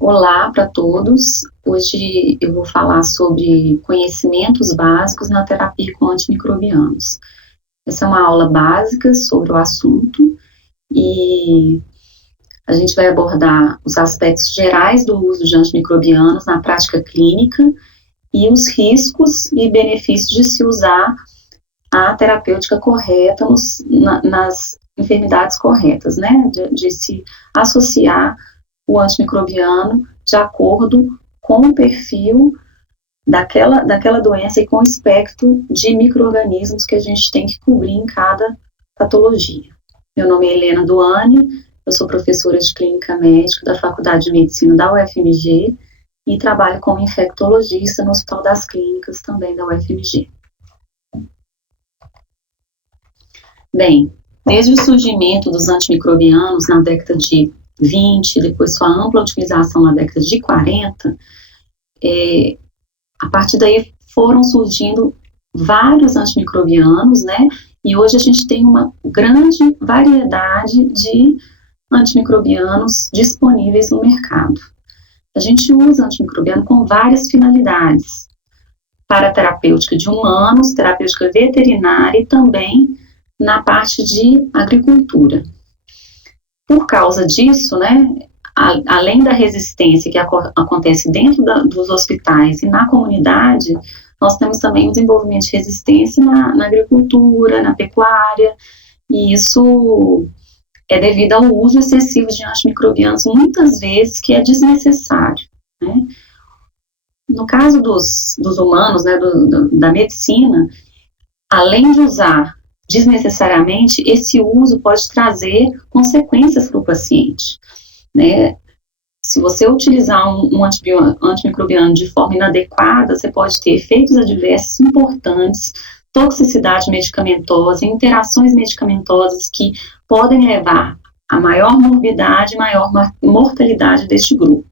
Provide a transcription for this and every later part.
Olá para todos. Hoje eu vou falar sobre conhecimentos básicos na terapia com antimicrobianos. Essa é uma aula básica sobre o assunto e a gente vai abordar os aspectos gerais do uso de antimicrobianos na prática clínica e os riscos e benefícios de se usar a terapêutica correta nas enfermidades corretas, né? De se associar o antimicrobiano de acordo com o perfil daquela doença e com o espectro de micro-organismos que a gente tem que cobrir em cada patologia. Meu nome é Helena Duani, eu sou professora de clínica médica da Faculdade de Medicina da UFMG e trabalho como infectologista no Hospital das Clínicas também da UFMG. Bem, desde o surgimento dos antimicrobianos na década de 20, depois sua ampla utilização na década de 40, a partir daí foram surgindo vários antimicrobianos, né, e hoje a gente tem uma grande variedade de antimicrobianos disponíveis no mercado. A gente usa antimicrobiano com várias finalidades, para terapêutica de humanos, terapêutica veterinária e também na parte de agricultura. Por causa disso, né, além da resistência que acontece dentro dos hospitais e na comunidade, nós temos também o desenvolvimento de resistência na agricultura, na pecuária, e isso é devido ao uso excessivo de antimicrobianos, muitas vezes que é desnecessário, né. No caso dos humanos, né, da medicina, além de usar desnecessariamente, esse uso pode trazer consequências para o paciente, né? Se você utilizar um antimicrobiano de forma inadequada, você pode ter efeitos adversos importantes, toxicidade medicamentosa, interações medicamentosas que podem levar a maior morbidade, maior mortalidade deste grupo.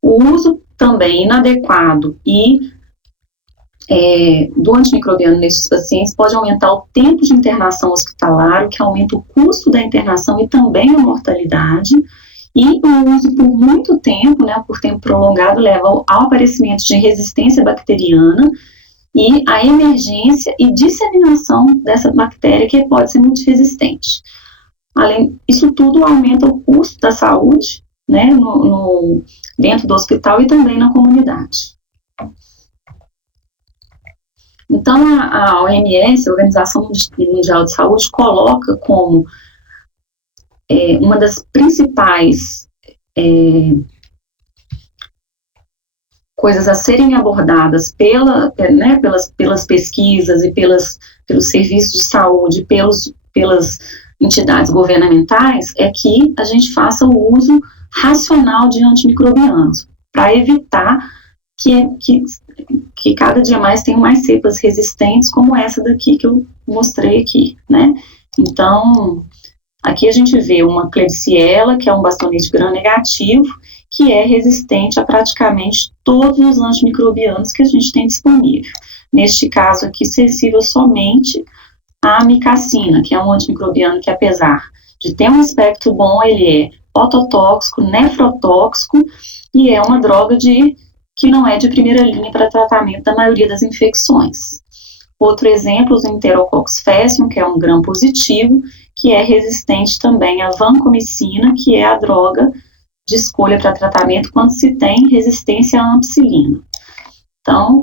O uso também inadequado do antimicrobiano nesses pacientes pode aumentar o tempo de internação hospitalar, o que aumenta o custo da internação e também a mortalidade, e o uso por muito tempo, né, por tempo prolongado, leva ao aparecimento de resistência bacteriana e a emergência e disseminação dessa bactéria que pode ser multiresistente. Além, isso tudo aumenta o custo da saúde, né, dentro do hospital e também na comunidade. Então, a OMS, a Organização Mundial de Saúde, coloca como uma das principais coisas a serem abordadas pelas pesquisas e pelos serviços de saúde, pelas entidades governamentais, é que a gente faça o uso racional de antimicrobianos, para evitar que cada dia mais tenham mais cepas resistentes, como essa daqui que eu mostrei aqui, né? Então, aqui a gente vê uma Klebsiella, que é um bastonete gram-negativo, que é resistente a praticamente todos os antimicrobianos que a gente tem disponível. Neste caso aqui, sensível somente à amicacina, que é um antimicrobiano que, apesar de ter um espectro bom, ele é ototóxico, nefrotóxico, e é uma droga que não é de primeira linha para tratamento da maioria das infecções. Outro exemplo, o Enterococcus faecium, que é um gram positivo, que é resistente também à vancomicina, que é a droga de escolha para tratamento quando se tem resistência à ampicilina. Então,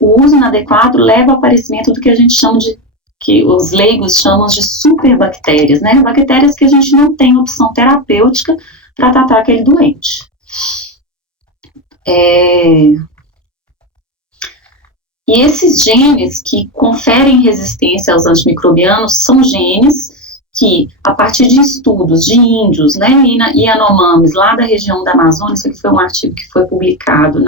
o uso inadequado leva ao aparecimento do que a gente chama que os leigos chamam de superbactérias, né? Bactérias que a gente não tem opção terapêutica para tratar aquele doente. E esses genes que conferem resistência aos antimicrobianos são genes que, a partir de estudos de índios, né, e Yanomamis, lá da região da Amazônia, isso aqui foi um artigo que foi publicado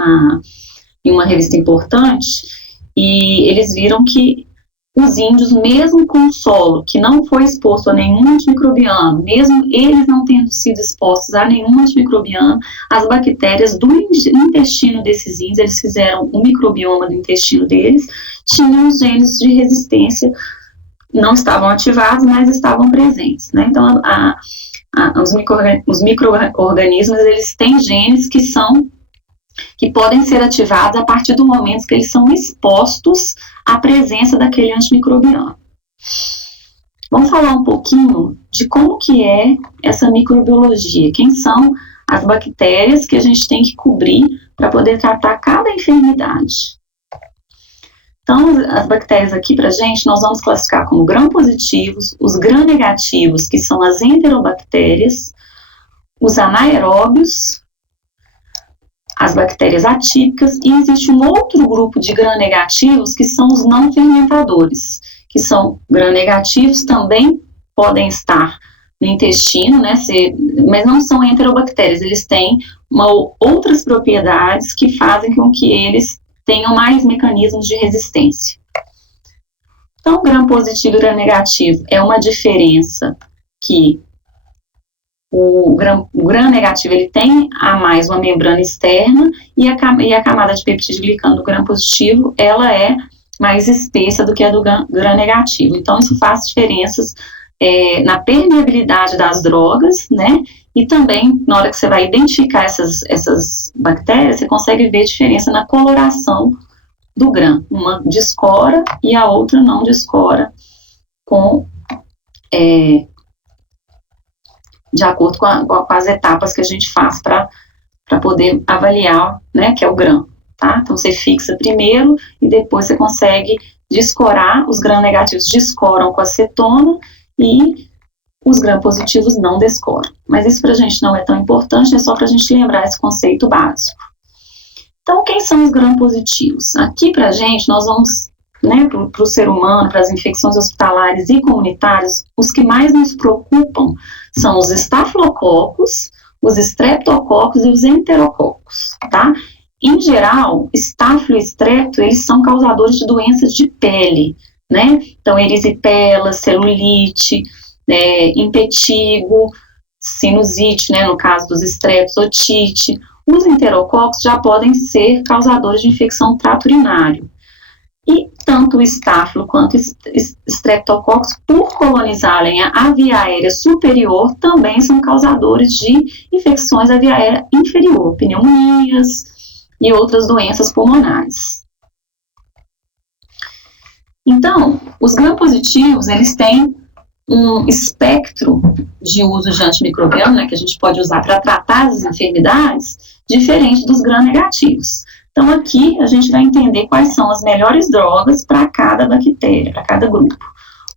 em uma revista importante, e eles viram que os índios, mesmo com o solo que não foi exposto a nenhum antimicrobiano, mesmo eles não tendo sido expostos a nenhum antimicrobiano, as bactérias do intestino desses índios, eles fizeram um microbioma do intestino deles, tinham os genes de resistência, não estavam ativados, mas estavam presentes, né? Então, a os micro-organismos, eles têm genes que podem ser ativados a partir do momento que eles são expostos à presença daquele antimicrobiano. Vamos falar um pouquinho de como que é essa microbiologia, quem são as bactérias que a gente tem que cobrir para poder tratar cada enfermidade. Então, as bactérias aqui para a gente, nós vamos classificar como gram-positivos, os gram-negativos, que são as enterobactérias, os anaeróbios, as bactérias atípicas, e existe um outro grupo de gram-negativos, que são os não fermentadores, que são gram-negativos, também podem estar no intestino, né, mas não são enterobactérias, eles têm outras propriedades que fazem com que eles tenham mais mecanismos de resistência. Então, gram-positivo e gram-negativo é uma diferença que o gram-negativo ele tem a mais uma membrana externa e a camada de peptídeo glicano do gram-positivo ela é mais espessa do que a do gram-negativo. Então, isso faz diferenças na permeabilidade das drogas, né? E também, na hora que você vai identificar essas bactérias, você consegue ver diferença na coloração do gram. Uma descora e a outra não descora de acordo com as etapas que a gente faz para poder avaliar, né, que é o gram, tá? Então, você fixa primeiro e depois você consegue descorar, os gram negativos descoram com acetona e os gram-positivos não descoram. Mas isso para a gente não é tão importante, é só para a gente lembrar esse conceito básico. Então, quem são os gram-positivos? Aqui para a gente, nós vamos, né, para o ser humano, para as infecções hospitalares e comunitárias, os que mais nos preocupam são os estafilococos, os streptococos e os enterococos, tá? Em geral, estáfilo e estrepto, eles são causadores de doenças de pele, né? Então, erisipela, celulite, impetigo, sinusite, né, no caso dos estreptos, otite. Os enterococos já podem ser causadores de infecção do trato urinário. E tanto o estáfilo quanto o streptococos, por colonizarem a via aérea superior, também são causadores de infecções da via aérea inferior, pneumonias e outras doenças pulmonares. Então, os gram-positivos, eles têm um espectro de uso de antimicrobiano, né, que a gente pode usar para tratar as enfermidades, diferente dos gram-negativos. Então, aqui a gente vai entender quais são as melhores drogas para cada bactéria, para cada grupo.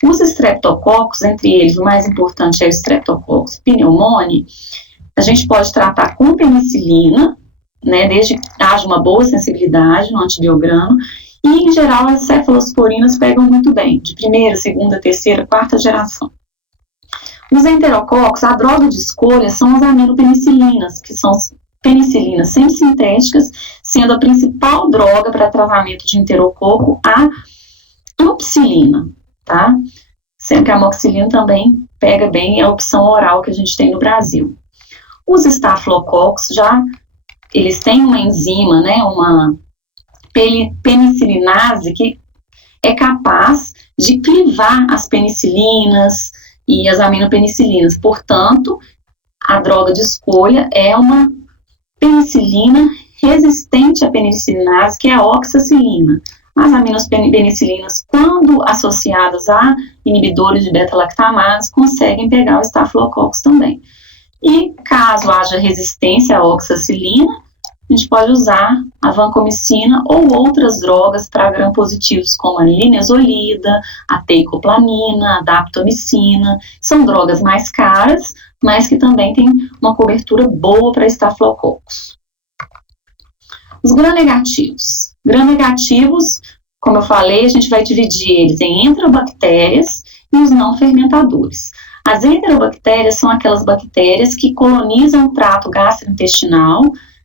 Os streptococos, entre eles, o mais importante é o Streptococcus pneumoniae, a gente pode tratar com penicilina, né, desde que haja uma boa sensibilidade no antibiograma, e, em geral, as cefalosporinas pegam muito bem, de primeira, segunda, terceira, quarta geração. Os enterococos, a droga de escolha são as aminopenicilinas, que são penicilinas semissintéticas, sendo a principal droga para tratamento de enterococo a amoxicilina, tá? Sendo que a amoxicilina também pega bem, é a opção oral que a gente tem no Brasil. Os estafilococos, eles têm uma enzima, né, uma penicilinase que é capaz de clivar as penicilinas e as aminopenicilinas. Portanto, a droga de escolha é uma penicilina resistente à penicilinase, que é a oxacilina. As aminopenicilinas, quando associadas a inibidores de beta-lactamase, conseguem pegar o estafilococcus também. E caso haja resistência à oxacilina, a gente pode usar a vancomicina ou outras drogas para gram-positivos, como a linezolida, a teicoplanina, a daptomicina. São drogas mais caras, mas que também têm uma cobertura boa para estafilococos. Os gram-negativos. Gram-negativos, como eu falei, a gente vai dividir eles em enterobactérias e os não fermentadores. As enterobactérias são aquelas bactérias que colonizam o trato gastrointestinal,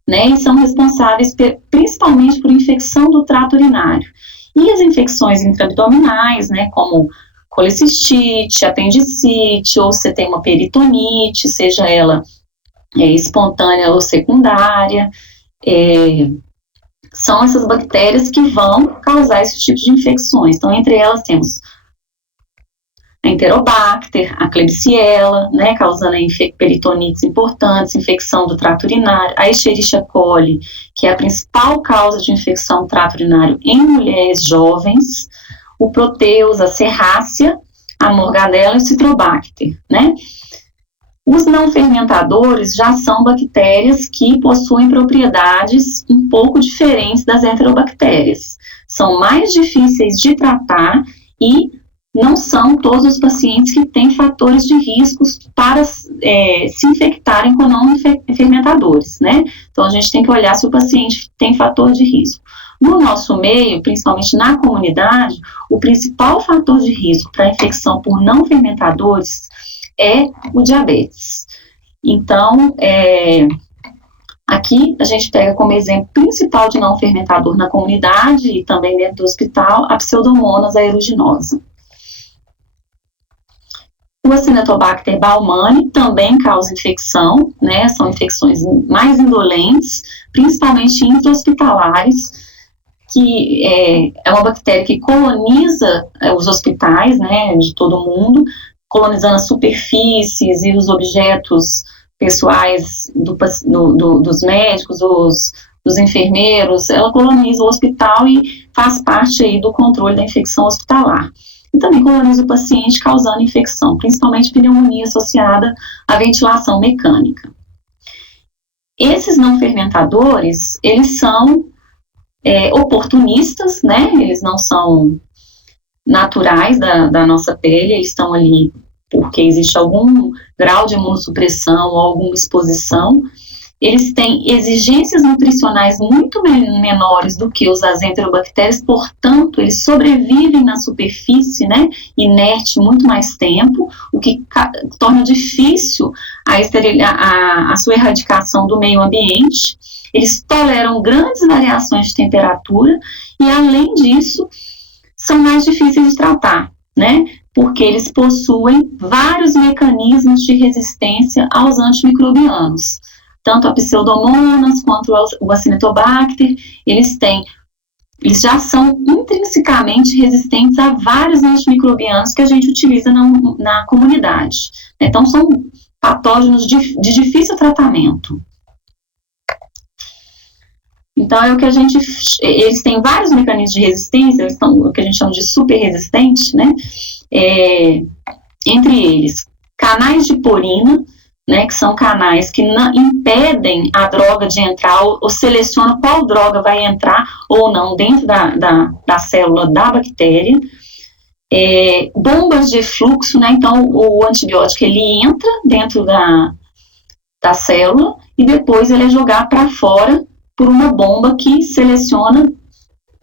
né, e são responsáveis principalmente por infecção do trato urinário. E as infecções intraabdominais, né, como colecistite, apendicite, ou você tem uma peritonite, seja ela espontânea ou secundária, são essas bactérias que vão causar esse tipo de infecções. Então, entre elas temos a Enterobacter, a Klebsiella, né, causando peritonites importantes, infecção do trato urinário, a Escherichia coli, que é a principal causa de infecção do trato urinário em mulheres jovens, o Proteus, a Serrácea, a Morgadella e o Citrobacter, né. Os não fermentadores já são bactérias que possuem propriedades um pouco diferentes das enterobactérias. São mais difíceis de tratar e não são todos os pacientes que têm fatores de riscos para se infectarem com não fermentadores, né? Então, a gente tem que olhar se o paciente tem fator de risco. No nosso meio, principalmente na comunidade, o principal fator de risco para a infecção por não fermentadores é o diabetes. Então, aqui a gente pega como exemplo principal de não fermentador na comunidade e também dentro do hospital, a Pseudomonas aeruginosa. O Acinetobacter baumannii também causa infecção, né, são infecções mais indolentes, principalmente intra-hospitalares, que é uma bactéria que coloniza os hospitais, né, de todo mundo, colonizando as superfícies e os objetos pessoais dos médicos, dos enfermeiros. Ela coloniza o hospital e faz parte aí do controle da infecção hospitalar. E também coloniza o paciente, causando infecção, principalmente pneumonia associada à ventilação mecânica. Esses não fermentadores, eles são oportunistas, né? Eles não são naturais da nossa pele, eles estão ali porque existe algum grau de imunossupressão ou alguma exposição. Eles têm exigências nutricionais muito menores do que os das enterobactérias, portanto, eles sobrevivem na superfície, né, inerte muito mais tempo, o que torna difícil a sua erradicação do meio ambiente. Eles toleram grandes variações de temperatura e, além disso, são mais difíceis de tratar, né? Porque eles possuem vários mecanismos de resistência aos antimicrobianos. Tanto a Pseudomonas quanto o Acinetobacter, eles já são intrinsecamente resistentes a vários antimicrobianos que a gente utiliza na comunidade. Então, são patógenos de difícil tratamento. Então, eles têm vários mecanismos de resistência, eles são o que a gente chama de super-resistentes, né? Entre eles, canais de porina, né, que são canais que impedem a droga de entrar ou selecionam qual droga vai entrar ou não dentro da célula da bactéria. Bombas de fluxo, né, então o antibiótico ele entra dentro da célula e depois ele é jogado para fora por uma bomba que seleciona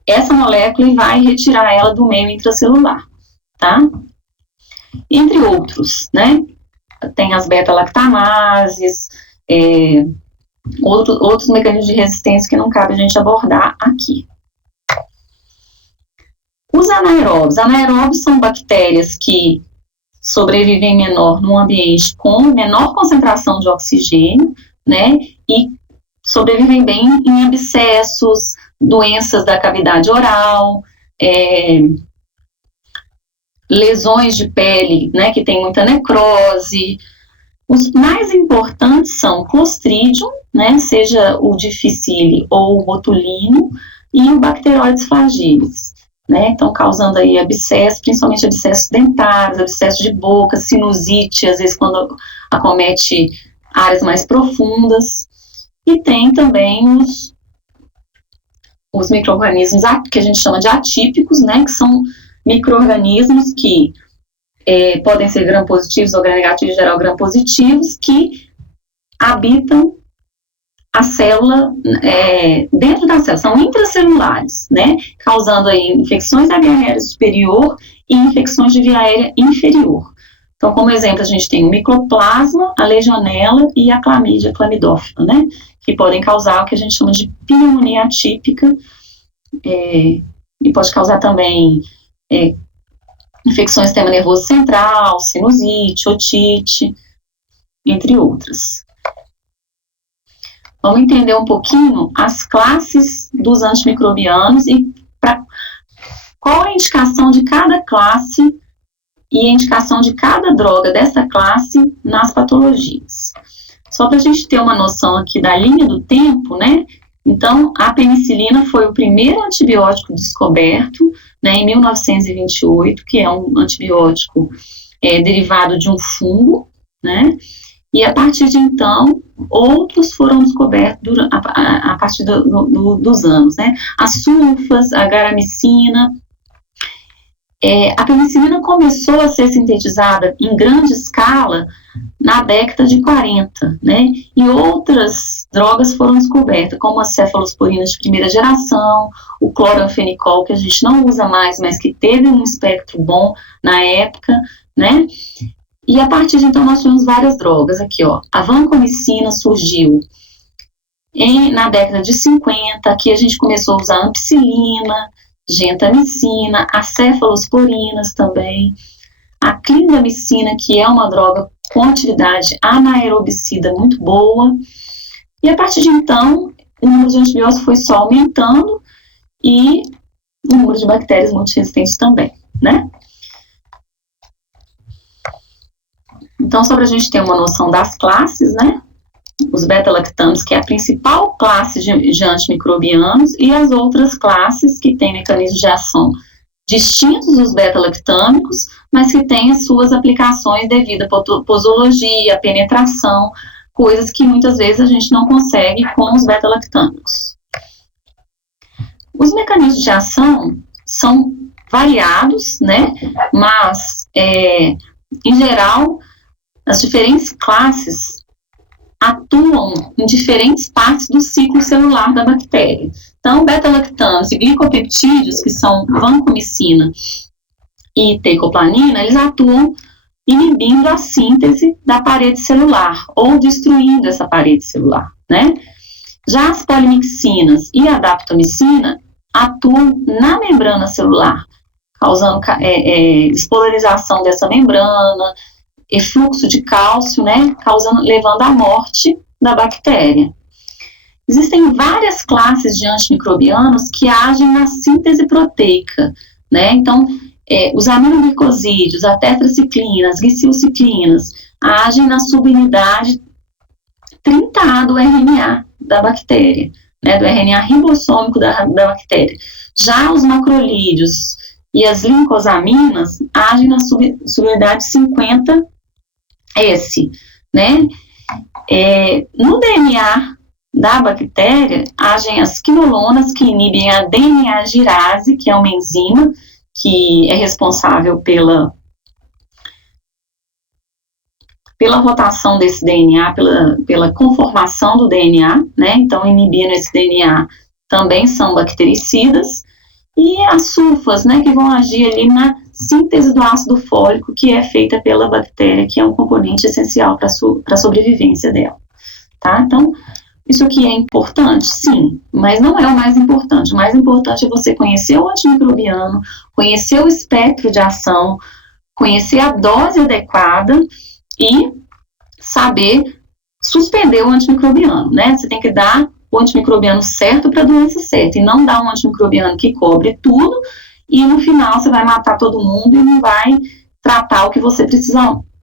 essa molécula e vai retirar ela do meio intracelular, tá? Entre outros, né? Tem as beta-lactamases, outros mecanismos de resistência que não cabe a gente abordar aqui. Os anaeróbios são bactérias que sobrevivem num ambiente com menor concentração de oxigênio, né, e sobrevivem bem em abscessos, doenças da cavidade oral, lesões de pele, né, que tem muita necrose. Os mais importantes são Clostridium, né, seja o difficile ou o botulínio, e o Bacteroides fragilis, né, então causando aí abscessos, principalmente abscessos dentários, abscessos de boca, sinusite, às vezes quando acomete áreas mais profundas. E tem também os micro-organismos que a gente chama de atípicos, né, que são micro-organismos que podem ser gram-positivos ou gram-negativos, em geral gram-positivos, que habitam a célula, dentro da célula, são intracelulares, né, causando aí infecções da via aérea superior e infecções de via aérea inferior. Então, como exemplo, a gente tem o micoplasma, a legionela e a clamídia clamidófila, né, que podem causar o que a gente chama de pneumonia atípica, e pode causar também infecções do sistema nervoso central, sinusite, otite, entre outras. Vamos entender um pouquinho as classes dos antimicrobianos e qual a indicação de cada classe e a indicação de cada droga dessa classe nas patologias. Só para a gente ter uma noção aqui da linha do tempo, né? Então, a penicilina foi o primeiro antibiótico descoberto, né, em 1928, que é um antibiótico derivado de um fungo, né? E a partir de então, outros foram descobertos a partir dos anos, né? As sulfas, a garamicina. A penicilina começou a ser sintetizada em grande escala na década de 40, né? E outras drogas foram descobertas, como as cefalosporinas de primeira geração, o cloranfenicol, que a gente não usa mais, mas que teve um espectro bom na época, né? E a partir de então nós tivemos várias drogas aqui, ó. A vancomicina surgiu na década de 50, aqui a gente começou a usar ampicilina, gentamicina, as cefalosporinas também, a clindamicina, que é uma droga com atividade anaerobicida muito boa, e a partir de então o número de antibióticos foi só aumentando e o número de bactérias multiresistentes também, né? Então, só para a gente ter uma noção das classes, né? Os beta-lactanos, que é a principal classe de antimicrobianos, e as outras classes que têm mecanismos de ação distintos dos beta-lactâmicos, mas que têm as suas aplicações devido à posologia, à penetração, coisas que muitas vezes a gente não consegue com os beta-lactâmicos. Os mecanismos de ação são variados, né? Mas, em geral, as diferentes classes atuam em diferentes partes do ciclo celular da bactéria. Então, beta-lactanos e glicopeptídeos, que são vancomicina e teicoplanin, eles atuam inibindo a síntese da parede celular, ou destruindo essa parede celular, né? Já as polimixinas e a daptomicina atuam na membrana celular, causando despolarização dessa membrana, efluxo de cálcio, né, levando à morte da bactéria. Existem várias classes de antimicrobianos que agem na síntese proteica, né, então, os aminoglicosídeos, a tetraciclina, as glicilciclinas, agem na subunidade 30A do RNA da bactéria, né, do RNA ribossômico da bactéria. Já os macrolídeos e as lincosaminas agem na subunidade 50S, né? No DNA da bactéria, agem as quinolonas, que inibem a DNA girase, que é uma enzima que é responsável pela rotação desse DNA, pela conformação do DNA, né? Então, inibindo esse DNA também são bactericidas. E as sulfas, né, que vão agir ali na síntese do ácido fólico, que é feita pela bactéria, que é um componente essencial para a sobrevivência dela, tá? Então, isso aqui é importante? Sim, mas não é o mais importante. O mais importante é você conhecer o antimicrobiano, conhecer o espectro de ação, conhecer a dose adequada e saber suspender o antimicrobiano, né? Você tem que dar o antimicrobiano certo para a doença certa, e não dar um antimicrobiano que cobre tudo, e no final você vai matar todo mundo e não vai tratar o que você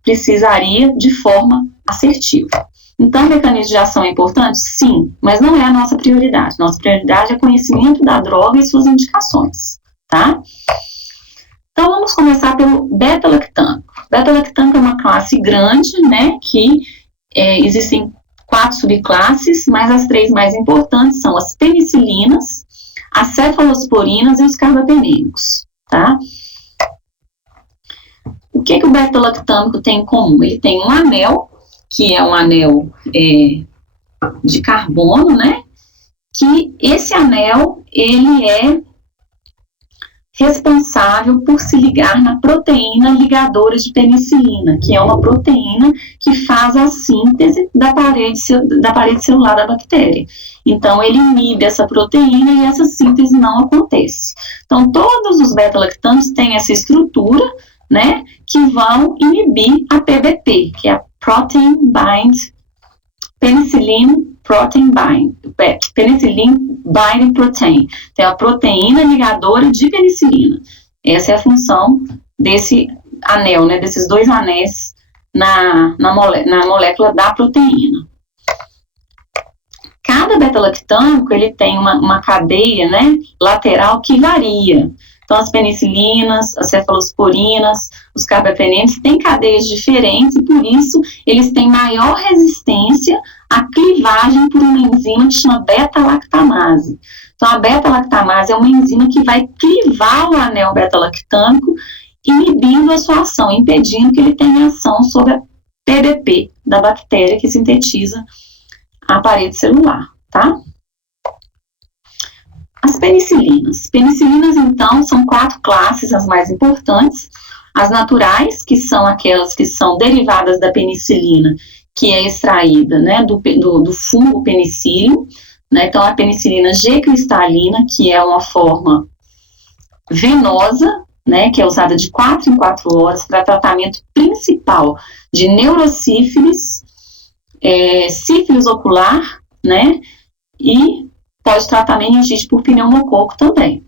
precisaria de forma assertiva. Então, o mecanismo de ação é importante? Sim, mas não é a nossa prioridade. Nossa prioridade é conhecimento da droga e suas indicações, tá? Então, vamos começar pelo beta-lactâmico. Beta-lactâmico é uma classe grande, né, que existem 4 subclasses, mas as 3 mais importantes são as penicilinas, as cefalosporinas e os carbapenêmicos, tá? O que o beta-lactâmico tem em comum? Ele tem um anel, que é um anel de carbono, né? Que esse anel, ele é responsável por se ligar na proteína ligadora de penicilina, que é uma proteína que faz a síntese da parede celular da bactéria. Então, ele inibe essa proteína e essa síntese não acontece. Então, todos os beta-lactanos têm essa estrutura, né, que vão inibir a PBP, que é a Protein Bind Penicillin Protein Bind, Penicillin Binding Protein, tem a proteína ligadora de penicilina. Essa é a função anel, né, desses dois anéis na molécula da proteína. Cada beta-lactâmico, ele tem uma cadeia, né, lateral que varia. Então, as penicilinas, as cefalosporinas, os carbapenemes têm cadeias diferentes e, por isso, eles têm maior resistência à clivagem por uma enzima que chama beta-lactamase. Então, a beta-lactamase é uma enzima que vai clivar o anel beta-lactâmico, inibindo a sua ação, impedindo que ele tenha ação sobre a PBP da bactéria que sintetiza a parede celular, tá? As penicilinas. Penicilinas, então, são 4 classes, as mais importantes. As naturais, que são aquelas que são derivadas da penicilina, que é extraída, né, do fungo penicillium, né? Então, a penicilina G cristalina, que é uma forma venosa, né, que é usada de 4 em 4 horas para tratamento principal de neurosífilis, sífilis ocular, né, e pode tratar meningite por pneumococo também.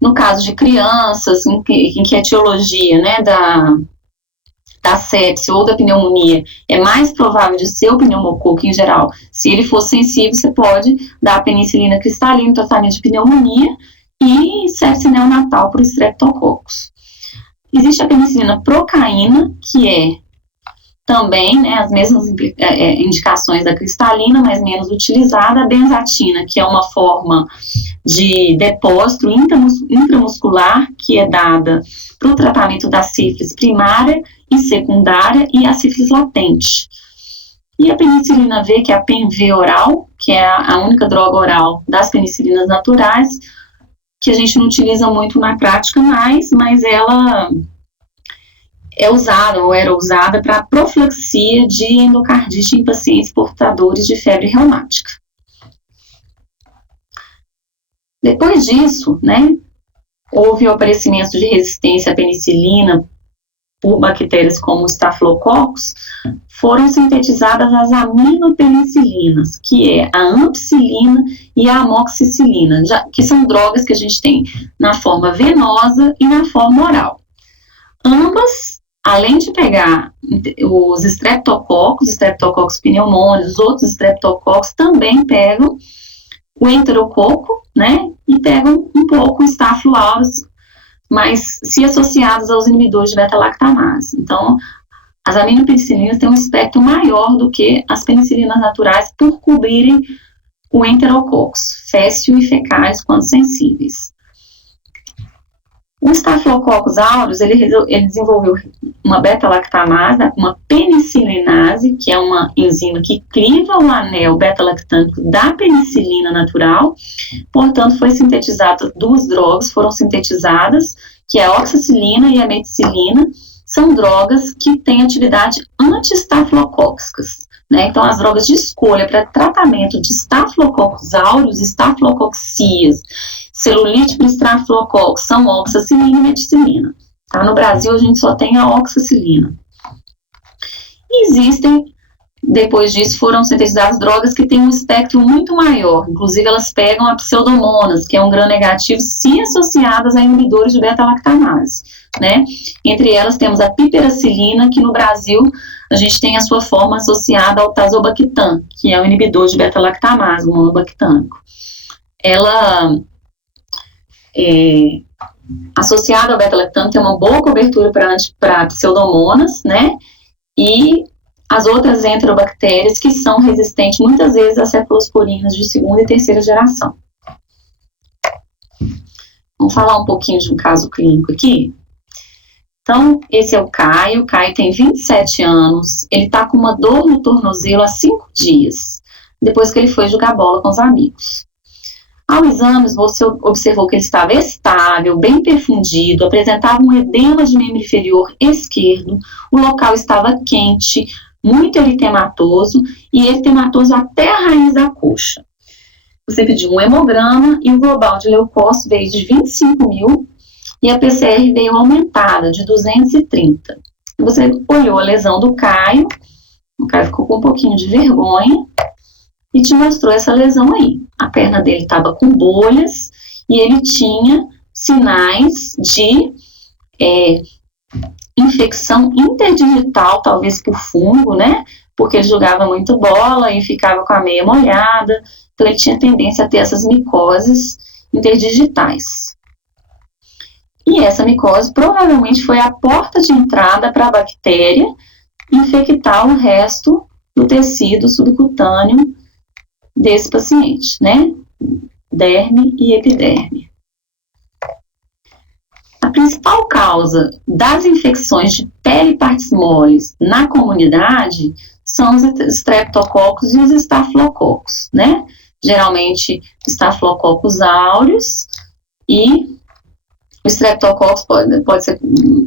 No caso de crianças em que a etiologia, né, da sepse ou da pneumonia é mais provável de ser o pneumococo em geral, se ele for sensível, você pode dar a penicilina cristalina, tratamento de pneumonia, e sepse neonatal por streptococcus. Existe a penicilina procaína, que é também, né, as mesmas indicações da cristalina, mas menos utilizada. A benzatina, que é uma forma de depósito intramuscular, que é dada para o tratamento da sífilis primária e secundária e a sífilis latente. E a penicilina V, que é a PENV oral, que é a única droga oral das penicilinas naturais, que a gente não utiliza muito na prática mais, mas ela é usada ou era usada para profilaxia de endocardite em pacientes portadores de febre reumática. Depois disso, né, houve o aparecimento de resistência à penicilina por bactérias como o Staphylococcus, foram sintetizadas as aminopenicilinas, que é a ampicilina e a amoxicilina, que são drogas que a gente tem na forma venosa e na forma oral. Ambas, além de pegar os Streptococcus pneumoniae, os outros Streptococcus também pegam o enterococo, né, e pegam um pouco o Staphylo aureus, mas se associados aos inibidores de beta-lactamase. Então, as aminopenicilinas têm um espectro maior do que as penicilinas naturais por cobrirem o enterococcus, fécio e fecais quando sensíveis. O Staphylococcus aureus, ele desenvolveu uma beta-lactamase, uma penicilinase, que é uma enzima que cliva o anel beta-lactâmico da penicilina natural. Portanto, foi sintetizado 2 drogas, foram sintetizadas, que é a oxacilina e a meticilina. São drogas que têm atividade anti-estafilocóccicas, né? Então, as drogas de escolha para tratamento de Staphylococcus aureus, estafilococcías, celulite por estafilococcus, são oxacilina e meticilina. Tá? No Brasil, a gente só tem a oxacilina. Existem, depois disso, foram sintetizadas drogas que têm um espectro muito maior. Inclusive, elas pegam a pseudomonas, que é um gram-negativo, se associadas a inibidores de beta-lactamase, né? Entre elas, temos a piperacilina, que no Brasil, a gente tem a sua forma associada ao tazobactam, que é um inibidor de beta-lactamase, monobactâmico. Ela associada ao beta-lactam tem uma boa cobertura para pseudomonas, né? E as outras enterobactérias que são resistentes muitas vezes às cefalosporinas de 2ª e 3ª geração. Vamos falar um pouquinho de um caso clínico aqui? Então, esse é o Caio tem 27 anos, ele está com uma dor no tornozelo há 5 dias, depois que ele foi jogar bola com os amigos. Ao exame, você observou que ele estava estável, bem perfundido, apresentava um edema de membro inferior esquerdo, o local estava quente, muito eritematoso e eritematoso até a raiz da coxa. Você pediu um hemograma e o global de leucócito veio de 25 mil e a PCR veio aumentada de 230. Você olhou a lesão do Caio, o Caio ficou com um pouquinho de vergonha e te mostrou essa lesão aí. A perna dele estava com bolhas e ele tinha sinais de infecção interdigital, talvez por fungo, né? Porque ele jogava muito bola e ficava com a meia molhada, então ele tinha tendência a ter essas micoses interdigitais. E essa micose provavelmente foi a porta de entrada para a bactéria infectar o resto do tecido subcutâneo desse paciente, né? Derme e epiderme. A principal causa das infecções de pele e partes moles na comunidade são os streptococcus e os estafilococos, né? Geralmente, Staphylococcus aureus e o streptococcus pode ser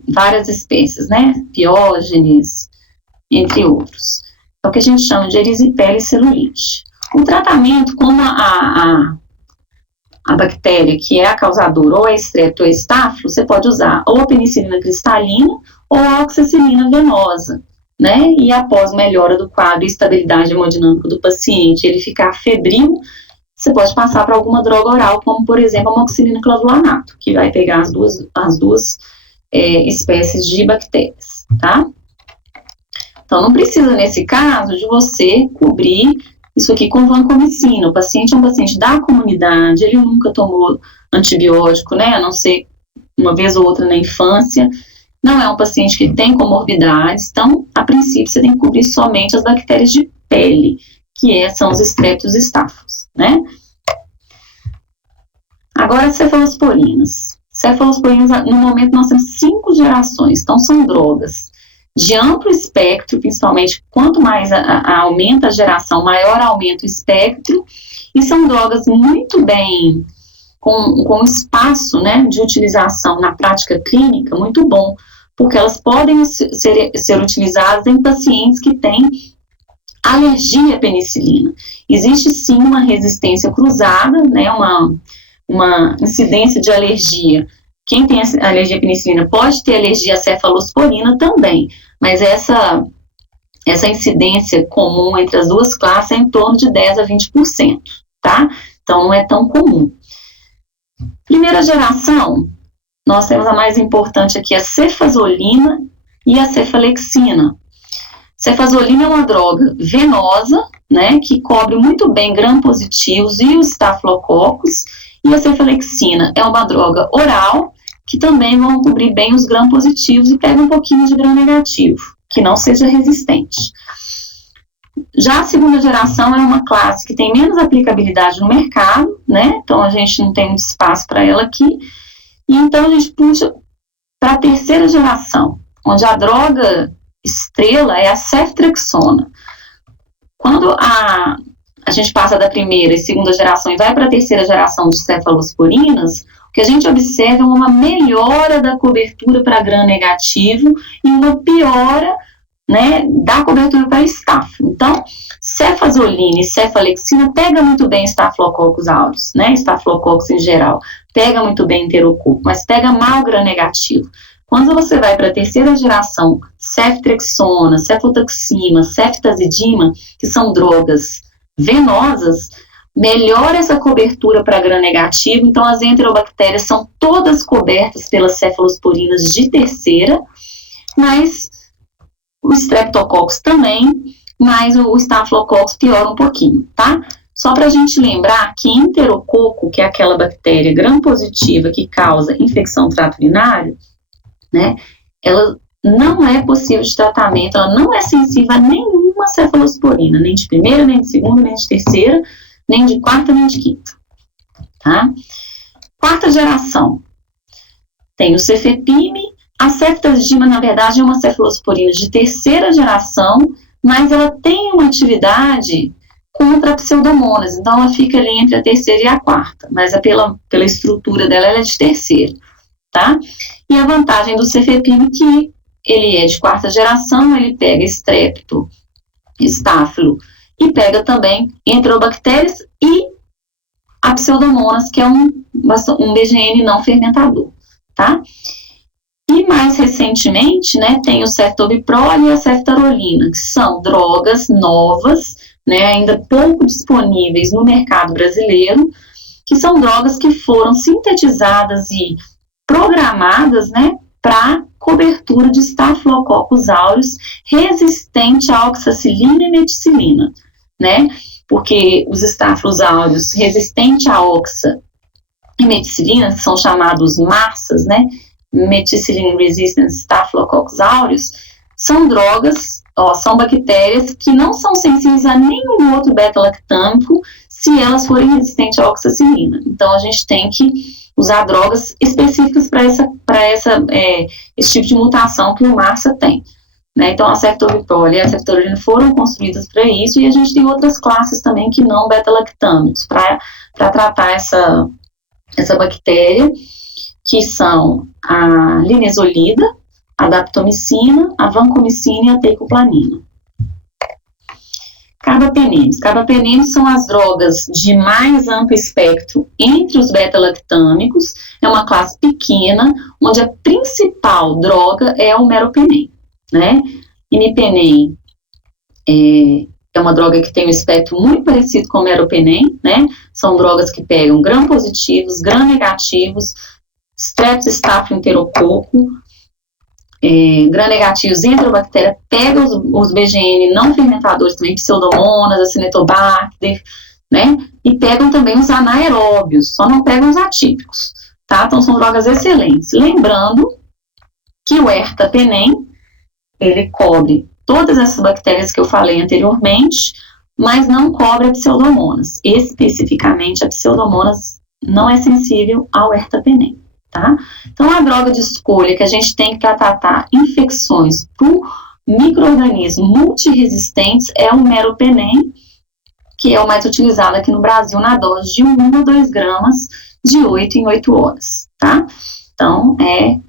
várias espécies, né? Piógenes, entre outros. É o que a gente chama de erisipela e celulite. O tratamento, como a bactéria que é a causadora, ou é estrepto ou é estáfilo, você pode usar ou a penicilina cristalina ou a oxacilina venosa, né? E após melhora do quadro e estabilidade hemodinâmica do paciente, ele ficar febril, você pode passar para alguma droga oral, como por exemplo a amoxicilina clavulanato, que vai pegar as duas espécies de bactérias, tá? Então não precisa nesse caso de você cobrir isso aqui com vancomicina. O paciente é um paciente da comunidade, ele nunca tomou antibiótico, né, a não ser uma vez ou outra na infância, não é um paciente que tem comorbidades, então, a princípio, você tem que cobrir somente as bactérias de pele, que são os estreptos e estáfilos, né. Agora, cefalosporinas. Cefalosporinas, no momento, nós temos 5 gerações, então são drogas de amplo espectro, principalmente quanto mais aumenta a geração, maior aumenta o espectro, e são drogas muito bem, com espaço, né, de utilização na prática clínica muito bom, porque elas podem ser utilizadas em pacientes que têm alergia à penicilina. Existe sim uma resistência cruzada, né, uma incidência de alergia. Quem tem alergia à penicilina pode ter alergia à cefalosporina também, mas essa incidência comum entre as duas classes é em torno de 10 a 20%, tá? Então não é tão comum. Primeira geração, nós temos a mais importante aqui, a cefazolina e a cefalexina. Cefazolina é uma droga venosa, né, que cobre muito bem gram-positivos e os estafilococos, e a cefalexina é uma droga oral, que também vão cobrir bem os gram-positivos e pega um pouquinho de gram-negativo, que não seja resistente. Já a segunda geração é uma classe que tem menos aplicabilidade no mercado, né? Então a gente não tem muito espaço para ela aqui, e então a gente puxa para a terceira geração, onde a droga estrela é a ceftrexona. Quando a gente passa da primeira e segunda geração e vai para a terceira geração de cefalosporinas, o que a gente observa é uma melhora da cobertura para gram-negativo e uma piora, né, da cobertura para estáfilo. Então, cefazolina e cefalexina pega muito bem Staphylococcus aureus, né, Staphylococcus em geral, pega muito bem enterococo, mas pega mal gram-negativo. Quando você vai para a terceira geração, ceftrexona, cefotaxima, ceftazidima, que são drogas venosas, melhora essa cobertura para gram-negativo, então as enterobactérias são todas cobertas pelas cefalosporinas de terceira, mas o streptococcus também, mas o staphylococcus piora um pouquinho, tá? Só para a gente lembrar que enterococo, que é aquela bactéria gram-positiva que causa infecção do trato urinário, né, ela não é possível de tratamento, ela não é sensível a nenhuma cefalosporina, nem de primeira, nem de segunda, nem de terceira, nem de quarta, nem de quinta, tá? Quarta geração, tem o cefepime, a ceftazidima, na verdade, é uma cefalosporina de terceira geração, mas ela tem uma atividade contra a pseudomonas, então ela fica ali entre a terceira e a quarta, mas pela estrutura dela, ela é de terceira, tá? E a vantagem do cefepime que ele é de quarta geração, ele pega estrepto, estáfilo, e pega também enterobactérias e a pseudomonas, que é um BGN não fermentador, tá? E mais recentemente, né, tem o ceftobiprol e a ceftarolina, que são drogas novas, né, ainda pouco disponíveis no mercado brasileiro, que são drogas que foram sintetizadas e programadas, né, para cobertura de Staphylococcus aureus resistente à oxacilina e meticilina, né? Porque os Staphylococcus aureus resistentes à oxa e meticilina, são chamados MRSAs, né? Methicillin Resistant Staphylococcus aureus, são drogas, são bactérias que não são sensíveis a nenhum outro beta-lactâmico se elas forem resistentes à oxacilina. Então, a gente tem que usar drogas específicas para esse tipo de mutação que o MRSA tem. Né? Então, a ceftobiprole e a ceftorina foram construídas para isso, e a gente tem outras classes também que não beta-lactâmicos para tratar essa bactéria, que são a linezolida, a daptomicina, a vancomicina e a teicoplanina. Carbapenemes são as drogas de mais amplo espectro entre os beta-lactâmicos, é uma classe pequena, onde a principal droga é o meropenem, né? Imipenem é uma droga que tem um espectro muito parecido com o meropenem, né? São drogas que pegam gram-positivos, gram-negativos, Streptococcus enterococo, gram-negativos, enterobactéria, pega os BGN não fermentadores também, pseudomonas, acinetobacter, né? E pegam também os anaeróbios, só não pegam os atípicos, tá? Então são drogas excelentes. Lembrando que o ertapenem, ele cobre todas essas bactérias que eu falei anteriormente, mas não cobre a pseudomonas. Especificamente, a pseudomonas não é sensível ao ertapenem. Tá? Então, a droga de escolha que a gente tem para tratar infecções por micro-organismos multiresistentes é o meropenem, que é o mais utilizado aqui no Brasil na dose de 1 a 2 gramas de 8 em 8 horas. Tá? Então, é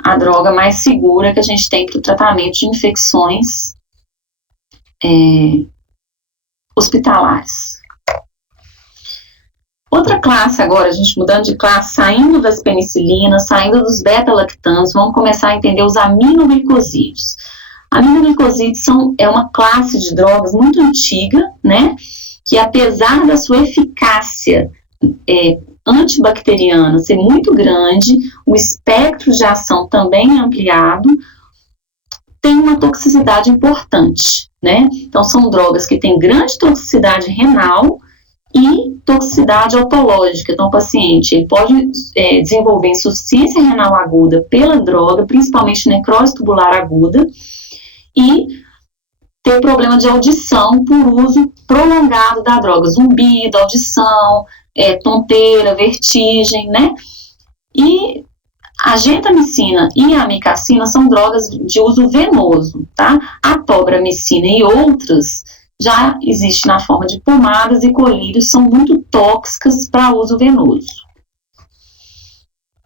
a droga mais segura que a gente tem para o tratamento de infecções hospitalares. Outra classe agora, a gente mudando de classe, saindo das penicilinas, saindo dos beta-lactâmicos, vamos começar a entender os aminoglicosídeos. Aminoglicosídeos é uma classe de drogas muito antiga, né, que apesar da sua eficácia antibacteriana ser muito grande, o espectro de ação também é ampliado, tem uma toxicidade importante, né? Então, são drogas que têm grande toxicidade renal e toxicidade otológica. Então, o paciente ele pode desenvolver insuficiência renal aguda pela droga, principalmente necrose tubular aguda, e ter problema de audição por uso prolongado da droga, zumbido, audição, tonteira, vertigem, né? E a gentamicina e a amicacina são drogas de uso venoso, tá? A tobramicina e outras já existe na forma de pomadas e colírios, são muito tóxicas para uso venoso.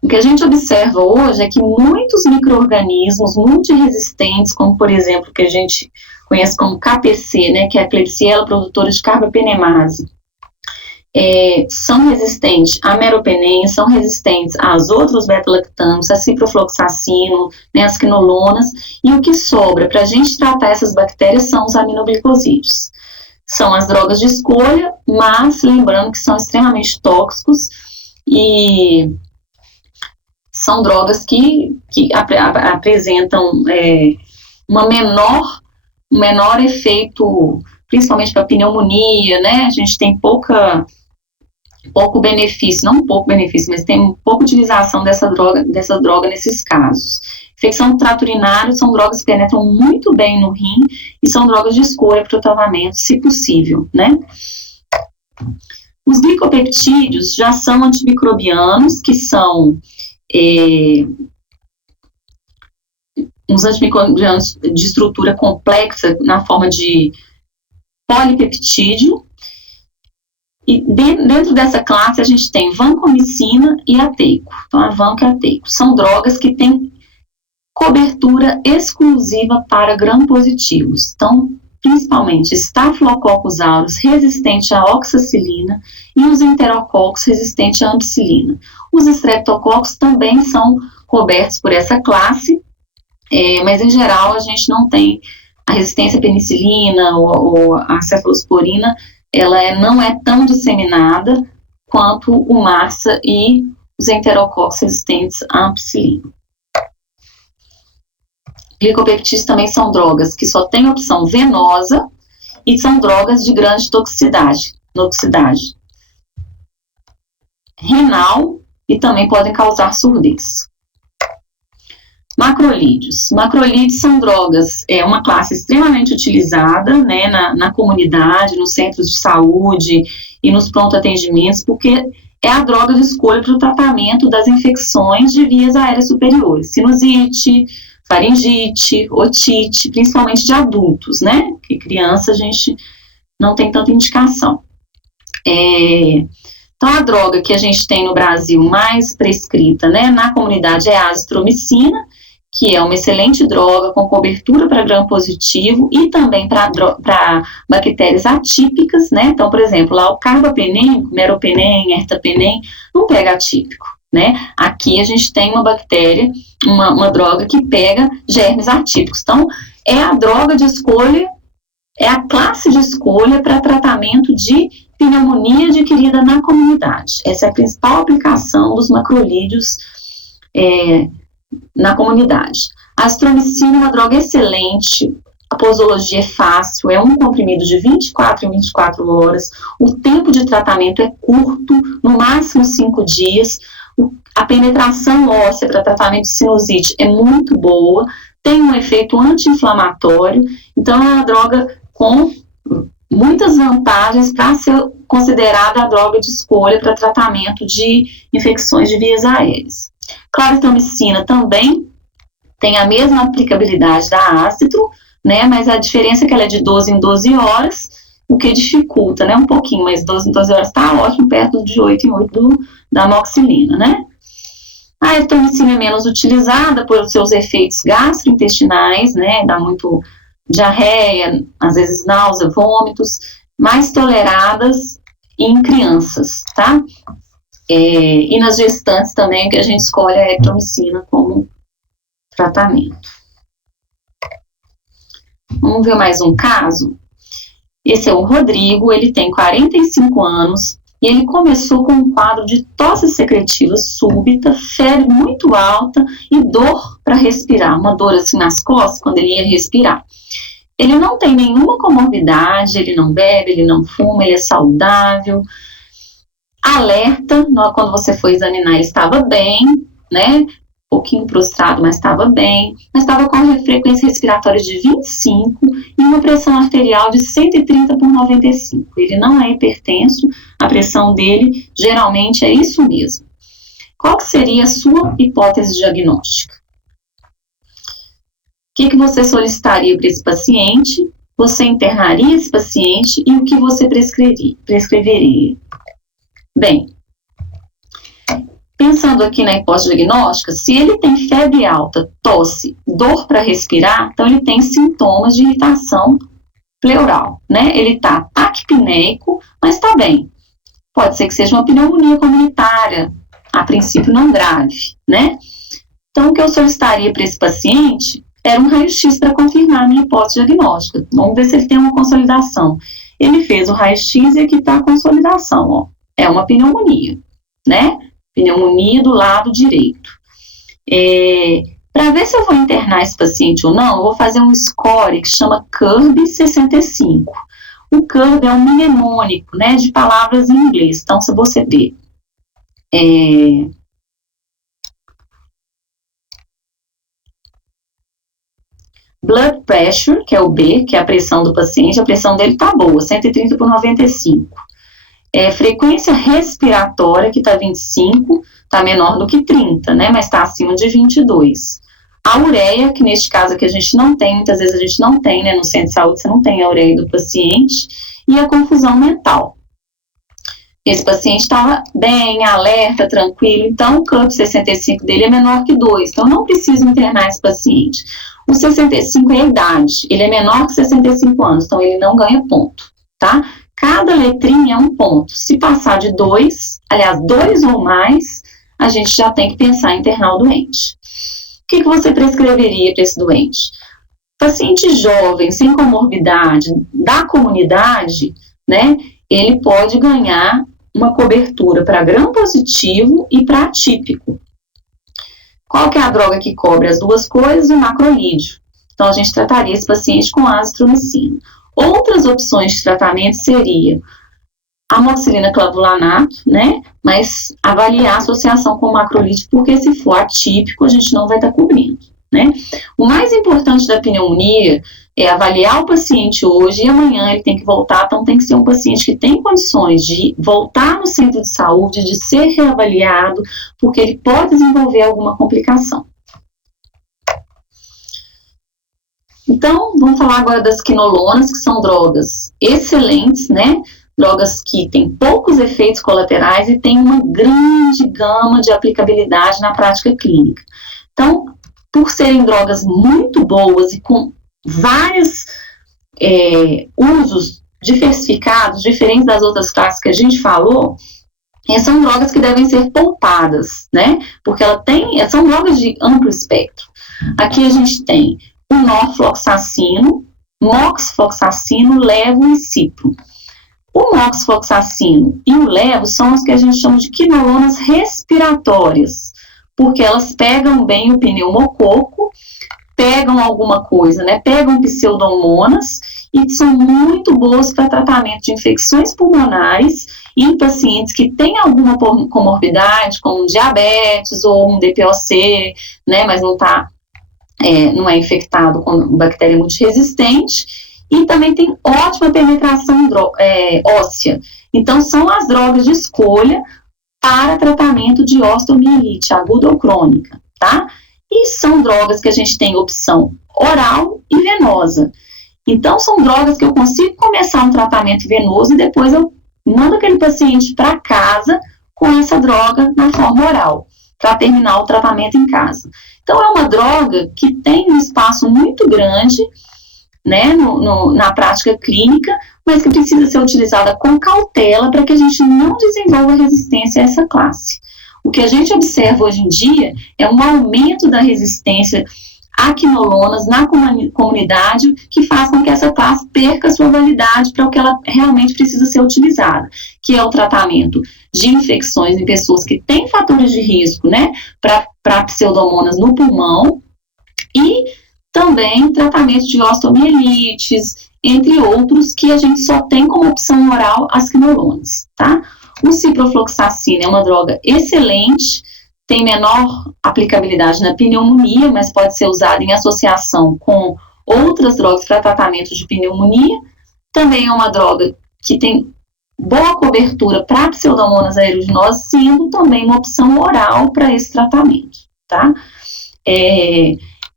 O que a gente observa hoje é que muitos micro-organismos multiresistentes, como por exemplo, o que a gente conhece como KPC, né, que é a Klebsiella produtora de carbapenemase, são resistentes a meropenem, são resistentes aos outros beta-lactâmicos, a ciprofloxacino, né, as quinolonas, e o que sobra para a gente tratar essas bactérias são os aminoglicosídeos. São as drogas de escolha, mas lembrando que são extremamente tóxicos e são drogas que apresentam um menor efeito, principalmente para pneumonia, né? A gente tem pouco benefício, não pouco benefício, mas tem pouca utilização dessa droga nesses casos. Infecção do trato urinário são drogas que penetram muito bem no rim e são drogas de escolha para o tratamento, se possível, né? Os glicopeptídeos já são antimicrobianos, que são uns antimicrobianos de estrutura complexa na forma de polipeptídeo. E dentro dessa classe a gente tem vancomicina e a teico. Então, a vanco e a teico são drogas que têm cobertura exclusiva para gram-positivos. Então, principalmente Staphylococcus aureus resistente à oxacilina e os enterococos resistentes à ampicilina. Os streptococcus também são cobertos por essa classe, mas em geral a gente não tem a resistência à penicilina ou a cefalosporina, ela não é tão disseminada quanto o MRSA e os enterococos resistentes à ampicilina. Glicopeptídeos também são drogas que só têm opção venosa e são drogas de grande toxicidade renal e também podem causar surdez. Macrolídeos. Macrolídeos são drogas, é uma classe extremamente utilizada, né, na comunidade, nos centros de saúde e nos pronto-atendimentos, porque é a droga de escolha para o tratamento das infecções de vias aéreas superiores, sinusite, faringite, otite, principalmente de adultos, né, que criança a gente não tem tanta indicação. Então, a droga que a gente tem no Brasil mais prescrita, né, na comunidade é a azitromicina, que é uma excelente droga com cobertura para gram-positivo e também para bactérias atípicas, né? Então, por exemplo, lá o carbapenem, meropenem, ertapenem, não pega atípico, né? Aqui a gente tem uma bactéria, uma droga que pega germes atípicos. Então, é a droga de escolha, é a classe de escolha para tratamento de pneumonia adquirida na comunidade. Essa é a principal aplicação dos macrolídeos na comunidade. A azitromicina é uma droga excelente, a posologia é fácil, é um comprimido de 24 em 24 horas, o tempo de tratamento é curto, no máximo 5 dias, a penetração óssea para tratamento de sinusite é muito boa, tem um efeito anti-inflamatório, então é uma droga com muitas vantagens para ser considerada a droga de escolha para tratamento de infecções de vias aéreas. Claritromicina também tem a mesma aplicabilidade da ácitro, né, mas a diferença é que ela é de 12 em 12 horas, o que dificulta, né, um pouquinho, mas 12 em 12 horas está ótimo, perto de 8 em 8 da amoxicilina, né. A eritromicina é menos utilizada por seus efeitos gastrointestinais, né, dá muito diarreia, às vezes náusea, vômitos, mais toleradas em crianças, tá? E nas gestantes também, que a gente escolhe a eritromicina como tratamento. Vamos ver mais um caso? Esse é o Rodrigo, ele tem 45 anos e ele começou com um quadro de tosse secretiva súbita, febre muito alta e dor para respirar, uma dor assim nas costas quando ele ia respirar. Ele não tem nenhuma comorbidade, ele não bebe, ele não fuma, ele é saudável. Alerta, quando você for examinar, ele estava bem, né? Um pouquinho prostrado, mas estava bem. Mas estava com a frequência respiratória de 25 e uma pressão arterial de 130 por 95. Ele não é hipertenso, a pressão dele geralmente é isso mesmo. Qual que seria a sua hipótese diagnóstica? O que você solicitaria para esse paciente? Você internaria esse paciente e o que você prescreveria? Bem, pensando aqui na hipótese diagnóstica, se ele tem febre alta, tosse, dor para respirar, então ele tem sintomas de irritação pleural, né? Ele está taquipneico, mas está bem. Pode ser que seja uma pneumonia comunitária, a princípio não grave, né? Então, o que eu solicitaria para esse paciente era um raio-x para confirmar a minha hipótese diagnóstica. Vamos ver se ele tem uma consolidação. Ele fez o raio-x e aqui está a consolidação, ó. É uma pneumonia, né? Pneumonia do lado direito. Para ver se eu vou internar esse paciente ou não, eu vou fazer um score que chama CURB-65. O CURB é um mnemônico, né, de palavras em inglês. Então, se você ver blood pressure, que é o B, que é a pressão do paciente, a pressão dele está boa, 130 por 95. Frequência respiratória, que está 25, está menor do que 30, né, mas está acima de 22. A ureia, que neste caso aqui a gente não tem, muitas vezes a gente não tem, né, no centro de saúde você não tem a ureia do paciente, e a confusão mental. Esse paciente estava bem, alerta, tranquilo, então o CURB 65 dele é menor que 2, então não preciso internar esse paciente. O 65 é a idade, ele é menor que 65 anos, então ele não ganha ponto, tá? Cada letrinha é um ponto. Se passar de 2, aliás, 2 ou mais, a gente já tem que pensar em internar o doente. O que você prescreveria para esse doente? Paciente jovem, sem comorbidade, da comunidade, né, ele pode ganhar uma cobertura para gram-positivo e para atípico. Qual que é a droga que cobre as duas coisas? O macrolídeo. Então, a gente trataria esse paciente com azitromicina. Outras opções de tratamento seria amoxicilina clavulanato, né? Mas avaliar a associação com macrolítico, porque se for atípico, a gente não vai estar cobrindo, né? O mais importante da pneumonia é avaliar o paciente hoje e amanhã ele tem que voltar, então tem que ser um paciente que tem condições de voltar no centro de saúde, de ser reavaliado, porque ele pode desenvolver alguma complicação. Então, vamos falar agora das quinolonas, que são drogas excelentes, né? Drogas que têm poucos efeitos colaterais e têm uma grande gama de aplicabilidade na prática clínica. Então, por serem drogas muito boas e com vários usos diversificados, diferentes das outras classes que a gente falou, são drogas que devem ser poupadas, né? Porque são drogas de amplo espectro. Aqui a gente tem o norfloxacino, moxifloxacino, levo e cipro. O moxifloxacino e o levo são os que a gente chama de quinolonas respiratórias, porque elas pegam bem o pneumococo, pegam alguma coisa, né? Pegam pseudomonas e são muito boas para tratamento de infecções pulmonares em pacientes que têm alguma comorbidade, como diabetes ou um DPOC, né? Mas não é infectado com bactéria multiresistente, e também tem ótima penetração óssea. Então, são as drogas de escolha para tratamento de osteomielite aguda ou crônica, tá? E são drogas que a gente tem opção oral e venosa. Então, são drogas que eu consigo começar um tratamento venoso e depois eu mando aquele paciente para casa com essa droga na forma oral, para terminar o tratamento em casa. Então, é uma droga que tem um espaço muito grande, né, na prática clínica, mas que precisa ser utilizada com cautela para que a gente não desenvolva resistência a essa classe. O que a gente observa hoje em dia é um aumento da resistência a quinolonas na comunidade, que faz com que essa classe perca sua validade para o que ela realmente precisa ser utilizada, que é o tratamento de infecções em pessoas que têm fatores de risco, né, para pseudomonas no pulmão, e também tratamento de osteomielites, entre outros, que a gente só tem como opção oral as quinolonas, tá? O ciprofloxacino é uma droga excelente, tem menor aplicabilidade na pneumonia, mas pode ser usado em associação com outras drogas para tratamento de pneumonia. Também é uma droga que tem boa cobertura para pseudomonas aeruginosas, sendo também uma opção oral para esse tratamento, tá?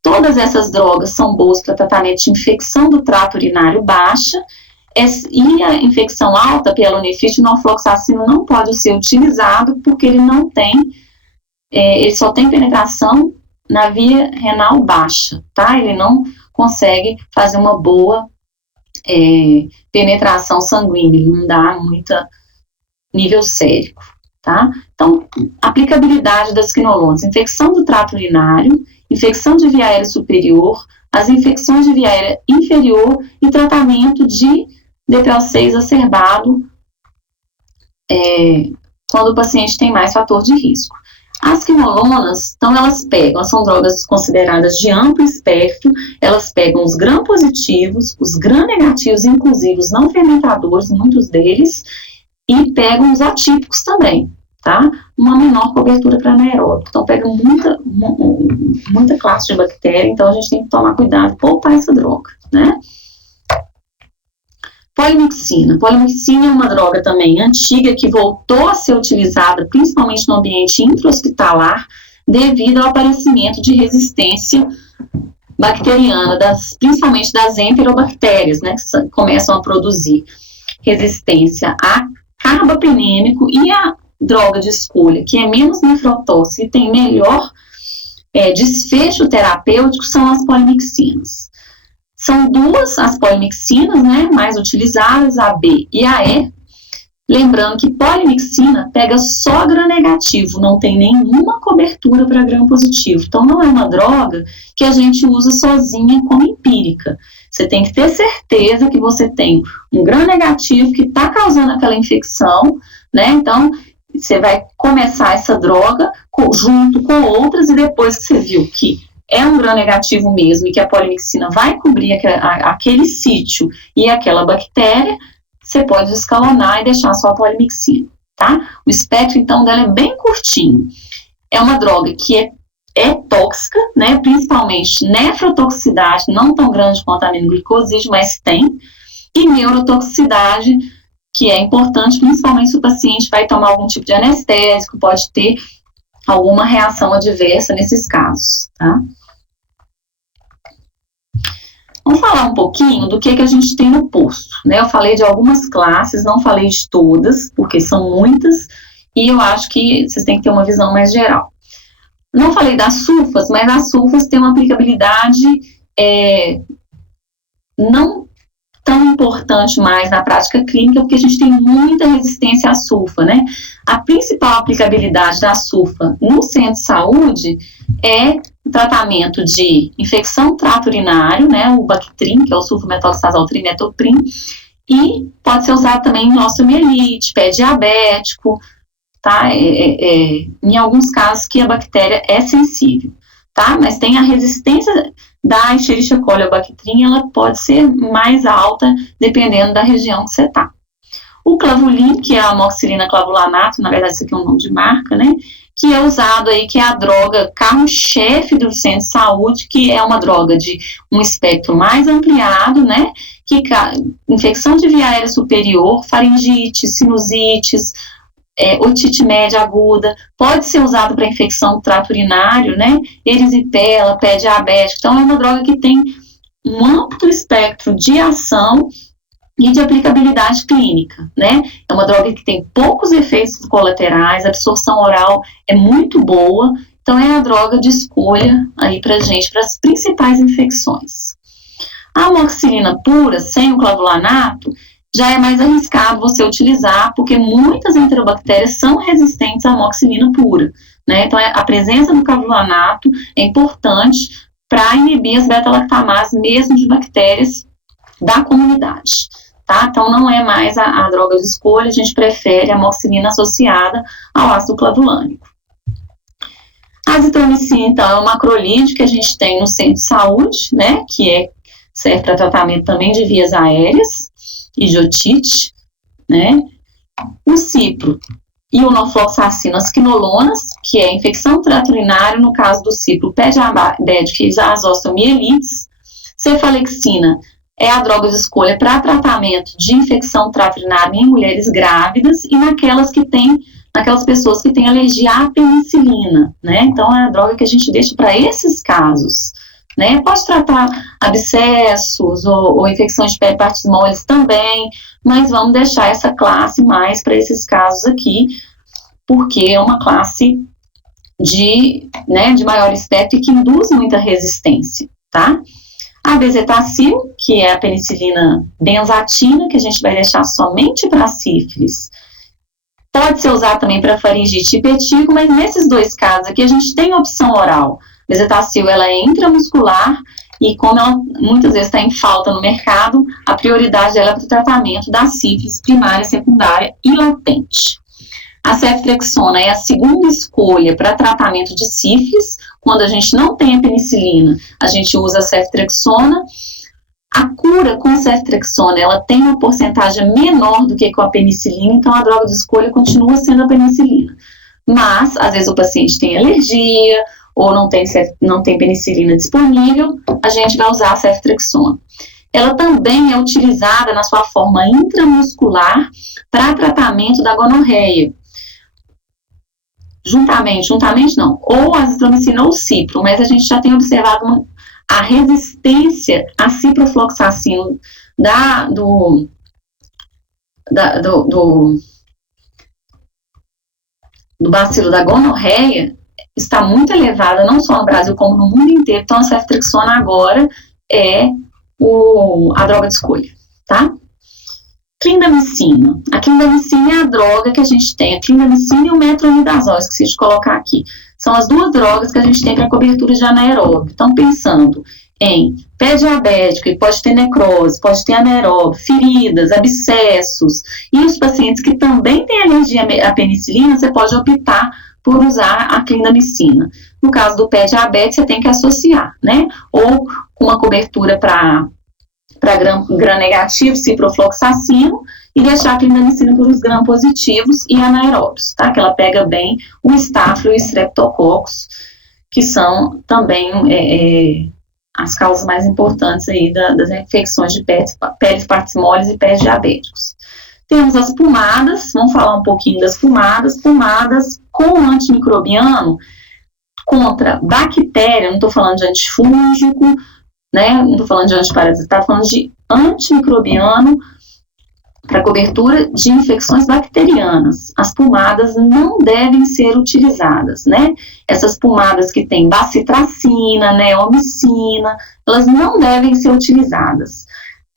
Todas essas drogas são boas para tratamento de infecção do trato urinário baixa, e a infecção alta, pielonefrite, o norfloxacino não pode ser utilizado porque ele não tem, ele só tem penetração na via renal baixa, tá? Ele não consegue fazer uma boa penetração sanguínea, ele não dá muita nível sérico, tá? Então, aplicabilidade das quinolonas: infecção do trato urinário, infecção de via aérea superior, as infecções de via aérea inferior e tratamento de DPOC exacerbado quando o paciente tem mais fator de risco. As quinolonas, então, elas são drogas consideradas de amplo espectro, elas pegam os gram-positivos, os gram-negativos, inclusive os não fermentadores, muitos deles, e pegam os atípicos também, tá? Uma menor cobertura para anaeróbico. Então, pega muita classe de bactéria, então a gente tem que tomar cuidado e poupar essa droga, né? Polimixina. Polimixina é uma droga também antiga que voltou a ser utilizada principalmente no ambiente intra-hospitalar devido ao aparecimento de resistência bacteriana, principalmente das enterobactérias, né, que começam a produzir resistência a carbapenêmico, e a droga de escolha, que é menos nefrotóxica e tem melhor desfecho terapêutico, são as polimixinas. São duas as polimixinas, né, mais utilizadas, a B e a E. Lembrando que polimixina pega só gram-negativo, não tem nenhuma cobertura para gram-positivo. Então, não é uma droga que a gente usa sozinha como empírica. Você tem que ter certeza que você tem um gram-negativo que está causando aquela infecção, né? Então, você vai começar essa droga junto com outras, e depois que você viu que é um gram-negativo mesmo e que a polimixina vai cobrir aquele sítio e aquela bactéria, você pode escalonar e deixar só a polimixina, tá? O espectro, então, dela é bem curtinho. É uma droga que é tóxica, né? Principalmente nefrotoxicidade, não tão grande quanto a aminoglicoside, mas tem, e neurotoxicidade, que é importante, principalmente se o paciente vai tomar algum tipo de anestésico, pode ter alguma reação adversa nesses casos, tá? Vamos falar um pouquinho do que a gente tem no posto, né? Eu falei de algumas classes, não falei de todas, porque são muitas, e eu acho que vocês têm que ter uma visão mais geral. Não falei das sulfas, mas as sulfas têm uma aplicabilidade não tão importante mais na prática clínica, porque a gente tem muita resistência à sulfa, né? A principal aplicabilidade da sulfa no centro de saúde é o tratamento de infecção do trato urinário, né? O Bactrim, que é o sulfametoxazol trimethoprim, e pode ser usado também em osteomielite, pé diabético, tá? Em alguns casos que a bactéria é sensível, tá? Mas tem a resistência da Escherichia coli ao Bactrim, ela pode ser mais alta dependendo da região que você tá. O clavulin, que é a amoxicilina clavulanato, na verdade isso aqui é um nome de marca, né? Que é usado aí, que é a droga carro-chefe do centro de saúde, que é uma droga de um espectro mais ampliado, né? Que infecção de via aérea superior, faringite, sinusites, otite média aguda, pode ser usado para infecção do trato urinário, né? Erisipela, pé diabético. Então, é uma droga que tem um amplo espectro de ação e de aplicabilidade clínica, né? É uma droga que tem poucos efeitos colaterais, a absorção oral é muito boa, então é a droga de escolha aí pra gente, para as principais infecções. A amoxicilina pura, sem o clavulanato, já é mais arriscado você utilizar, porque muitas enterobactérias são resistentes à amoxicilina pura, né? Então, a presença do clavulanato é importante para inibir as beta-lactamases, mesmo de bactérias da comunidade, tá? Então, não é mais a droga de escolha, a gente prefere a amoxicilina associada ao ácido clavulânico. A azitromicina, então, é um macrolídeo que a gente tem no centro de saúde, né? Que serve para tratamento também de vias aéreas e de otite, né? O cipro e o norfloxacino, as quinolonas, que é infecção do trato urinário, no caso do cipro, pé diabético e as osteomielites. Cefalexina é a droga de escolha para tratamento de infecção do trato urinário em mulheres grávidas e naquelas pessoas que têm alergia à penicilina, né? Então, é a droga que a gente deixa para esses casos, né? Pode tratar abscessos ou infecções de peripartes moles também, mas vamos deixar essa classe mais para esses casos aqui, porque é uma classe de maior espectro e que induz muita resistência, tá? A bezetacil, que é a penicilina benzatina, que a gente vai deixar somente para sífilis, pode ser usado também para faringite e petílico, mas nesses dois casos aqui a gente tem opção oral. Bezetacil, ela é intramuscular e como ela muitas vezes está em falta no mercado, a prioridade dela é para o tratamento da sífilis primária, secundária e latente. A ceftriaxona é a segunda escolha para tratamento de sífilis. Quando a gente não tem a penicilina, a gente usa a ceftriaxona. A cura com ceftriaxona, ela tem uma porcentagem menor do que com a penicilina, então a droga de escolha continua sendo a penicilina. Mas, às vezes o paciente tem alergia, ou não tem penicilina disponível, a gente vai usar a ceftriaxona. Ela também é utilizada na sua forma intramuscular para tratamento da gonorreia. Juntamente não, ou a azitromicina ou o cipro, mas a gente já tem observado a resistência a ciprofloxacino do bacilo da gonorreia está muito elevada, não só no Brasil, como no mundo inteiro. Então, a ceftriaxona agora é a droga de escolha, tá? Clindamicina. A clindamicina é a droga que a gente tem, a clindamicina e o metronidazol, esqueci de colocar aqui. São as duas drogas que a gente tem para cobertura de anaeróbio. Então, pensando em pé diabético, e pode ter necrose, pode ter anaeróbio, feridas, abscessos, e os pacientes que também têm alergia à penicilina, você pode optar por usar a clindamicina. No caso do pé diabetes, você tem que associar, né? Ou com uma cobertura para gram negativo, ciprofloxacino, e deixar a clindamicina para os gram positivos e anaeróbios, tá? Que ela pega bem o estáfilo e o streptococcus, que são também as causas mais importantes aí das infecções de peles partismoles e pés diabéticos. Temos as pomadas, vamos falar um pouquinho das pomadas. Pomadas com antimicrobiano contra bactéria, não estou falando de antifúngico, né? Não estou falando de antiparasitário, estou falando de antimicrobiano para cobertura de infecções bacterianas. As pomadas não devem ser utilizadas, né? Essas pomadas que têm bacitracina, neomicina, elas não devem ser utilizadas.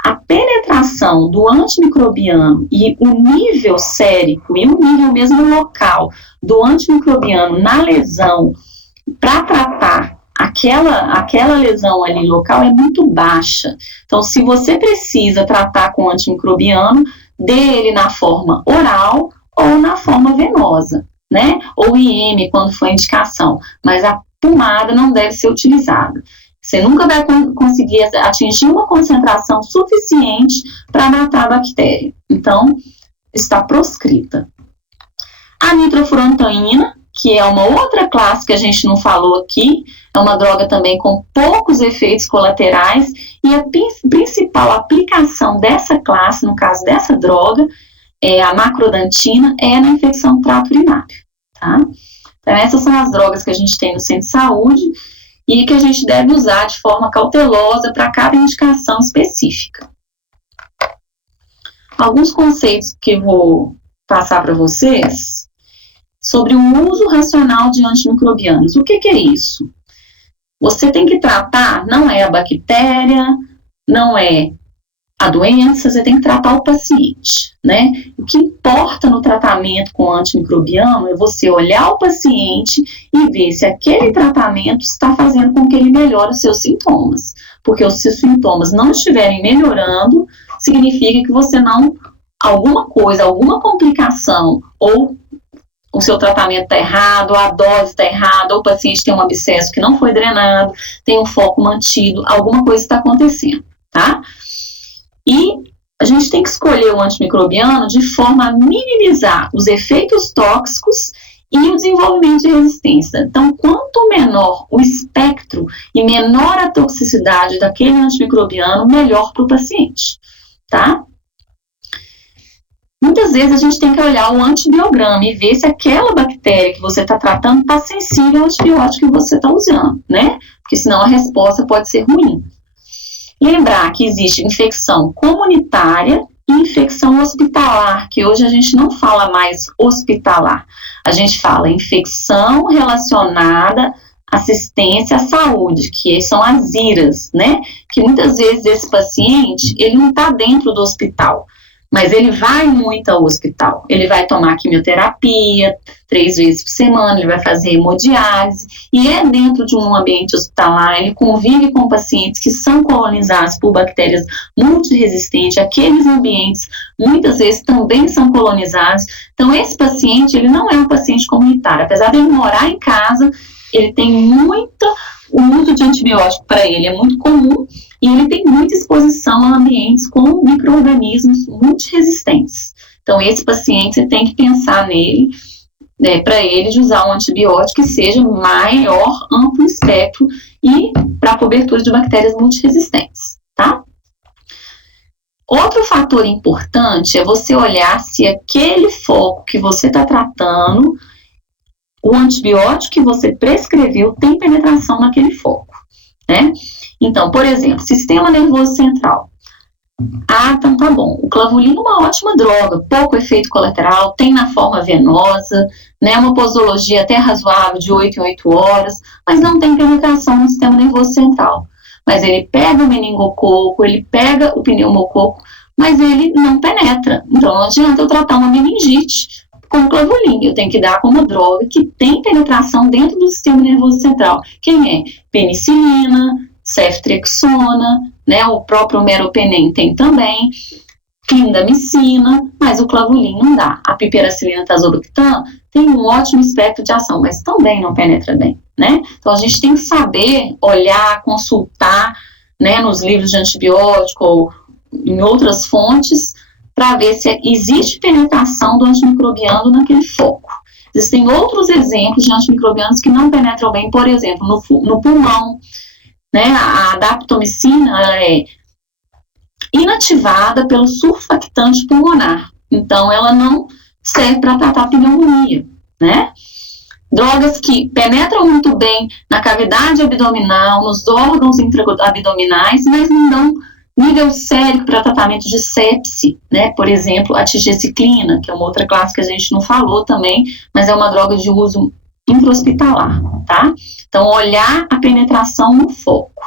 A penetração do antimicrobiano e o nível sérico e o nível mesmo local do antimicrobiano na lesão para tratar aquela lesão ali local é muito baixa. Então, se você precisa tratar com antimicrobiano, dê ele na forma oral ou na forma venosa, né? Ou IM, quando for indicação. Mas a pomada não deve ser utilizada. Você nunca vai conseguir atingir uma concentração suficiente para matar a bactéria. Então, está proscrita. A nitrofurantoína, que é uma outra classe que a gente não falou aqui, é uma droga também com poucos efeitos colaterais, e a principal aplicação dessa classe, no caso dessa droga, a macrodantina, é na infecção do trato urinário, tá? Então, essas são as drogas que a gente tem no centro de saúde e que a gente deve usar de forma cautelosa para cada indicação específica. Alguns conceitos que eu vou passar para vocês sobre o uso racional de antimicrobianos. O que é isso? Você tem que tratar, não é a bactéria, não é a doença, você tem que tratar o paciente, né? O que importa no tratamento com antimicrobiano é você olhar o paciente e ver se aquele tratamento está fazendo com que ele melhore os seus sintomas. Porque se os sintomas não estiverem melhorando, significa que você não, alguma coisa, alguma complicação, ou o seu tratamento está errado, a dose está errada, ou o paciente tem um abscesso que não foi drenado, tem um foco mantido, alguma coisa está acontecendo, tá? E a gente tem que escolher o antimicrobiano de forma a minimizar os efeitos tóxicos e o desenvolvimento de resistência. Então, quanto menor o espectro e menor a toxicidade daquele antimicrobiano, melhor para o paciente, tá? Muitas vezes a gente tem que olhar o antibiograma e ver se aquela bactéria que você está tratando está sensível ao antibiótico que você está usando, né? Porque senão a resposta pode ser ruim. Lembrar que existe infecção comunitária e infecção hospitalar, que hoje a gente não fala mais hospitalar. A gente fala infecção relacionada à assistência à saúde, que são as IRAs, né? Que muitas vezes esse paciente, ele não está dentro do hospital, mas ele vai muito ao hospital. Ele vai tomar quimioterapia 3 vezes por semana, ele vai fazer hemodiálise, e é dentro de um ambiente hospitalar, ele convive com pacientes que são colonizados por bactérias multiresistentes, aqueles ambientes muitas vezes também são colonizados. Então, esse paciente, ele não é um paciente comunitário, apesar de ele morar em casa, ele tem o uso de antibiótico para ele é muito comum, e ele tem muita exposição a ambientes com micro-organismos multiresistentes. Então, esse paciente, você tem que pensar nele, né, para ele de usar um antibiótico que seja maior, amplo espectro e para cobertura de bactérias multiresistentes, tá? Outro fator importante é você olhar se aquele foco que você está tratando, o antibiótico que você prescreveu tem penetração naquele foco, né? Então, por exemplo, sistema nervoso central. Então tá bom. O clavulino é uma ótima droga, pouco efeito colateral, tem na forma venosa, né, uma posologia até razoável de 8 em 8 horas, mas não tem penetração no sistema nervoso central. Mas ele pega o meningococo, ele pega o pneumococo, mas ele não penetra. Então não adianta eu tratar uma meningite com clavulina, eu tenho que dar com uma droga que tem penetração dentro do sistema nervoso central. Quem é? Penicilina, ceftriaxona, né, o próprio meropenem tem também. clindamicina, mas o clavulin não dá. A piperacilina tazobactam tem um ótimo espectro de ação, mas também não penetra bem, né? Então a gente tem que saber olhar, consultar, né, nos livros de antibiótico ou em outras fontes para ver se existe penetração do antimicrobiano naquele foco. Existem outros exemplos de antimicrobianos que não penetram bem, por exemplo, no pulmão, né? A daptomicina ela é inativada pelo surfactante pulmonar, então ela não serve para tratar pneumonia, né? Drogas que penetram muito bem na cavidade abdominal, nos órgãos intra-abdominais, mas não dão nível sérico para tratamento de sepse, né? Por exemplo, a tigecyclina, que é uma outra classe que a gente não falou também, mas é uma droga de uso intra-hospitalar, tá? Então, olhar a penetração no foco.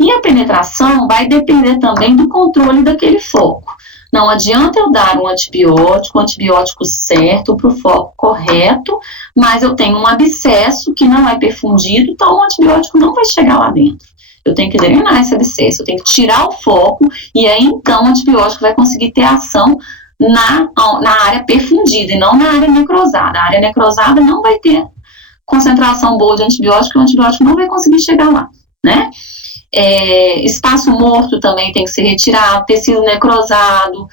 E a penetração vai depender também do controle daquele foco. Não adianta eu dar um antibiótico certo para o foco correto, mas eu tenho um abscesso que não é perfundido, então o antibiótico não vai chegar lá dentro. Eu tenho que drenar esse abscesso, eu tenho que tirar o foco, e aí então o antibiótico vai conseguir ter ação na área perfundida e não na área necrosada. A área necrosada não vai ter concentração boa de antibiótico, e o antibiótico não vai conseguir chegar lá, né? Espaço morto também tem que ser retirado, tecido necrosado,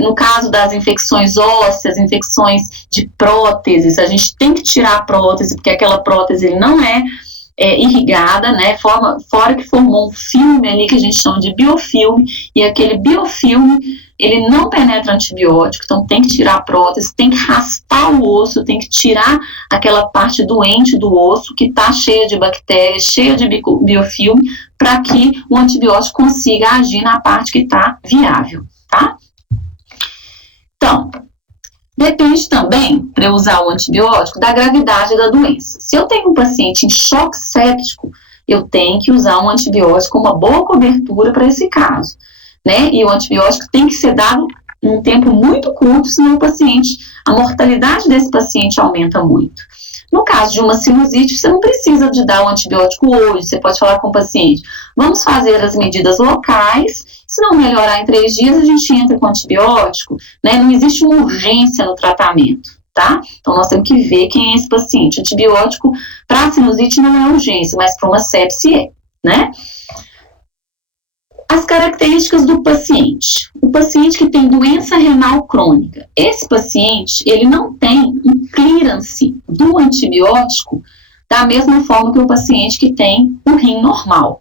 no caso das infecções ósseas, infecções de próteses, a gente tem que tirar a prótese, porque aquela prótese não é irrigada, né, fora que formou um filme ali que a gente chama de biofilme, e aquele biofilme, ele não penetra antibiótico, então tem que tirar a prótese, tem que raspar o osso, tem que tirar aquela parte doente do osso que está cheia de bactérias, cheia de biofilme, para que o antibiótico consiga agir na parte que está viável, tá? Então, depende também, para eu usar o antibiótico, da gravidade da doença. Se eu tenho um paciente em choque séptico, eu tenho que usar um antibiótico com uma boa cobertura para esse caso, né? E o antibiótico tem que ser dado em um tempo muito curto, senão a mortalidade desse paciente aumenta muito. No caso de uma sinusite, você não precisa de dar o antibiótico hoje, você pode falar com o paciente, vamos fazer as medidas locais, se não melhorar em 3 dias, a gente entra com antibiótico, né? Não existe uma urgência no tratamento, tá? Então, nós temos que ver quem é esse paciente. Antibiótico para sinusite não é urgência, mas para uma sepse é, né? As características do paciente. O paciente que tem doença renal crônica, esse paciente, ele não tem um clearance do antibiótico da mesma forma que o paciente que tem um rim normal.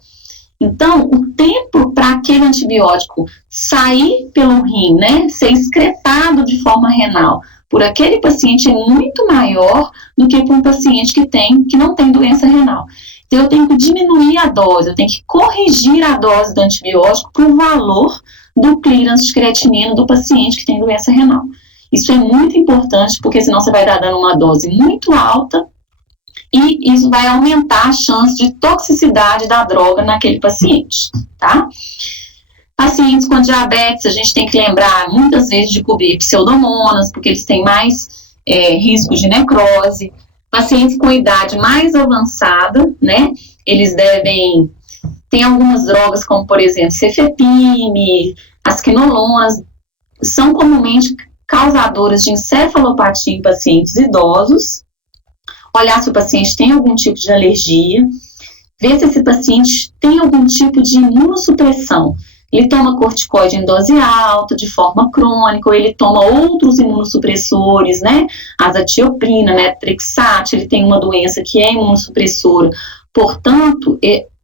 Então, o tempo para aquele antibiótico sair pelo rim, né, ser excretado de forma renal por aquele paciente é muito maior do que para um paciente que não tem doença renal. Então, eu tenho que diminuir a dose, eu tenho que corrigir a dose do antibiótico para o valor do clearance de creatinina do paciente que tem doença renal. Isso é muito importante, porque senão você vai estar dando uma dose muito alta e isso vai aumentar a chance de toxicidade da droga naquele paciente, tá? Pacientes com diabetes, a gente tem que lembrar muitas vezes de cobrir pseudomonas, porque eles têm mais risco de necrose. Pacientes com idade mais avançada, né, eles devem... Tem algumas drogas, como por exemplo, cefepime, as quinolonas, são comumente causadoras de encefalopatia em pacientes idosos. Olhar se o paciente tem algum tipo de alergia, ver se esse paciente tem algum tipo de imunossupressão. Ele toma corticoide em dose alta, de forma crônica, ou ele toma outros imunossupressores, né? Azatioprina, metrexate, ele tem uma doença que é imunossupressora. Portanto,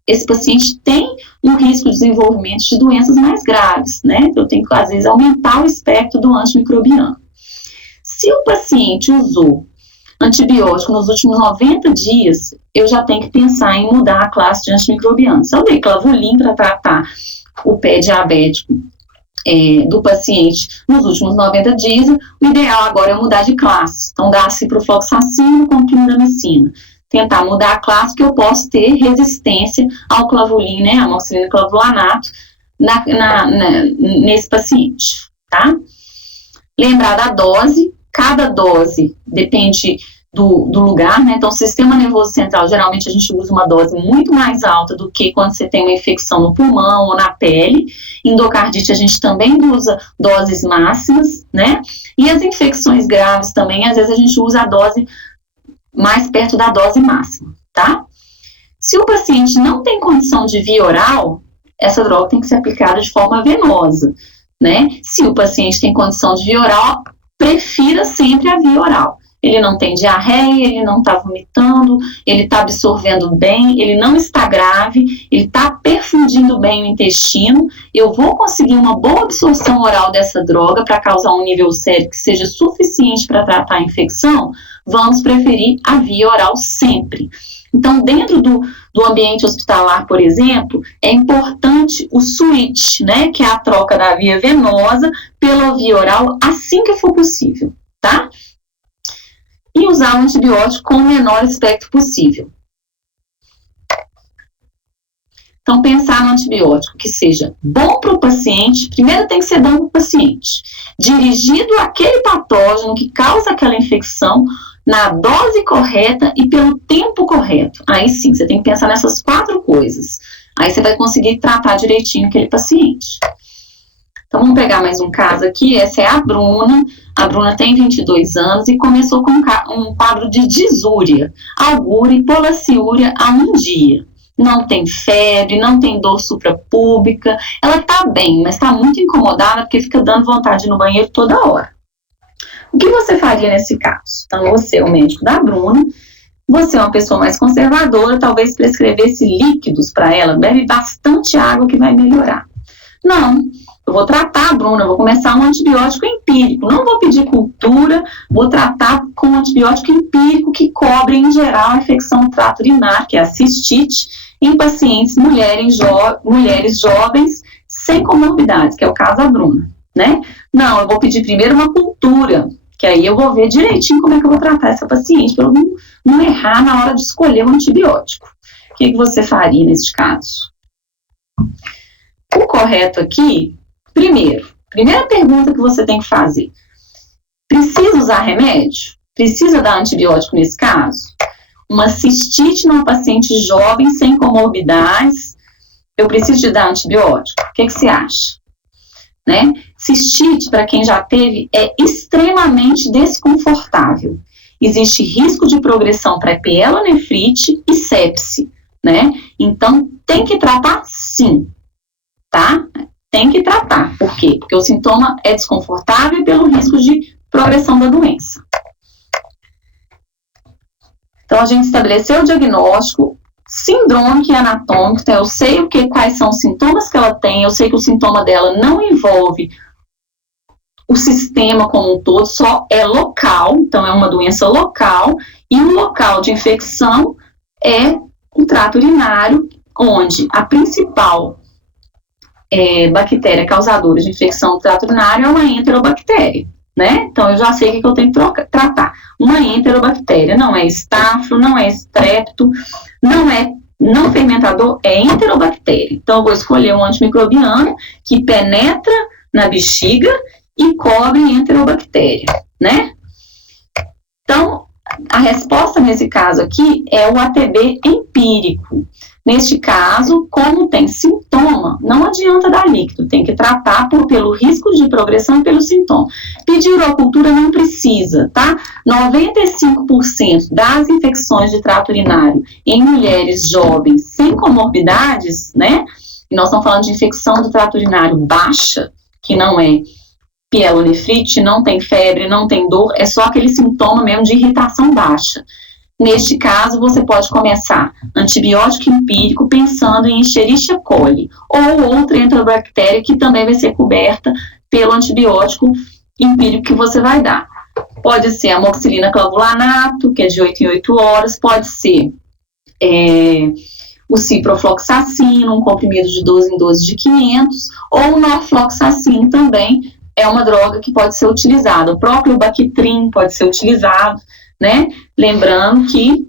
esse paciente tem um risco de desenvolvimento de doenças mais graves, né? Eu tenho que, às vezes, aumentar o espectro do antimicrobiano. Se o paciente usou antibiótico nos últimos 90 dias, eu já tenho que pensar em mudar a classe de antimicrobiano. Se eu dei clavulin para tratar o pé diabético do paciente nos últimos 90 dias, o ideal agora é mudar de classe. Então, dar ciprofloxacino com clindamicina. Tentar mudar a classe, que eu posso ter resistência ao clavulin, né, amoxicilina clavulanato, nesse paciente, tá? Lembrar da dose. Cada dose depende do lugar, né? Então, sistema nervoso central, geralmente a gente usa uma dose muito mais alta do que quando você tem uma infecção no pulmão ou na pele. Endocardite, a gente também usa doses máximas, né? E as infecções graves também, às vezes a gente usa a dose mais perto da dose máxima, tá? Se o paciente não tem condição de via oral, essa droga tem que ser aplicada de forma venosa, né? Se o paciente tem condição de via oral, prefira sempre a via oral. Ele não tem diarreia, ele não está vomitando, ele está absorvendo bem, ele não está grave, ele está perfundindo bem o intestino, eu vou conseguir uma boa absorção oral dessa droga para causar um nível sério que seja suficiente para tratar a infecção, vamos preferir a via oral sempre. Então, dentro do ambiente hospitalar, por exemplo, é importante o switch, né, que é a troca da via venosa pela via oral assim que for possível, tá? E usar o antibiótico com o menor espectro possível. Então, pensar no antibiótico que seja bom para o paciente, primeiro tem que ser bom para o paciente, dirigido àquele patógeno que causa aquela infecção, na dose correta e pelo tempo correto. Aí sim, você tem que pensar nessas 4 coisas. Aí você vai conseguir tratar direitinho aquele paciente. Então, vamos pegar mais um caso aqui. Essa é a Bruna. A Bruna tem 22 anos e começou com um quadro de disúria, algúria e polaciúria há um dia. Não tem febre, não tem dor suprapúbica. Ela está bem, mas está muito incomodada porque fica dando vontade de ir no banheiro toda hora. O que você faria nesse caso? Então, você é o médico da Bruna, você é uma pessoa mais conservadora, talvez prescrevesse líquidos para ela, bebe bastante água que vai melhorar. Não, eu vou tratar a Bruna, vou começar um antibiótico empírico, não vou pedir cultura, vou tratar com um antibiótico empírico que cobre, em geral, a infecção do trato urinário, que é a cistite, em pacientes mulheres jovens sem comorbidades, que é o caso da Bruna, né? Não, eu vou pedir primeiro uma cultura, que aí eu vou ver direitinho como é que eu vou tratar essa paciente, para eu não errar na hora de escolher o antibiótico. O que você faria nesse caso? O correto aqui, primeira pergunta que você tem que fazer. Precisa usar remédio? Precisa dar antibiótico nesse caso? Uma cistite numa paciente jovem sem comorbidades, eu preciso de dar antibiótico? O que você acha? Né? Cistite, para quem já teve, é extremamente desconfortável. Existe risco de progressão para pielonefrite e sepse, né? Então, tem que tratar sim, tá? Tem que tratar. Por quê? Porque o sintoma é desconfortável pelo risco de progressão da doença. Então, a gente estabeleceu o diagnóstico sindrômico e anatômico, então eu sei quais são os sintomas que ela tem, eu sei que o sintoma dela não envolve o sistema como um todo, só é local, então é uma doença local, e o local de infecção é o trato urinário, onde a principal bactéria causadora de infecção do trato urinário é uma enterobactéria, né? Então eu já sei o que eu tenho que tratar. Uma enterobactéria, não é estáfilo, não é estrepto, não é não fermentador, é enterobactéria. Então eu vou escolher um antimicrobiano que penetra na bexiga e cobre enterobactéria, né? Então, a resposta nesse caso aqui é o ATB empírico. Neste caso, como tem sintoma, não adianta dar líquido, tem que tratar pelo risco de progressão e pelo sintoma. Pedir urocultura não precisa, tá? 95% das infecções de trato urinário em mulheres jovens sem comorbidades, né? E nós estamos falando de infecção do trato urinário baixa, que não é pielonefrite, não tem febre, não tem dor, é só aquele sintoma mesmo de irritação baixa. Neste caso, você pode começar antibiótico empírico pensando em Escherichia coli ou outra enterobactéria que também vai ser coberta pelo antibiótico empírico que você vai dar. Pode ser amoxicilina clavulanato, que é de 8 em 8 horas, pode ser o ciprofloxacino, um comprimido de 12 em 12 de 500, ou o norfloxacino também é uma droga que pode ser utilizada. O próprio Bactrim pode ser utilizado, né? Lembrando que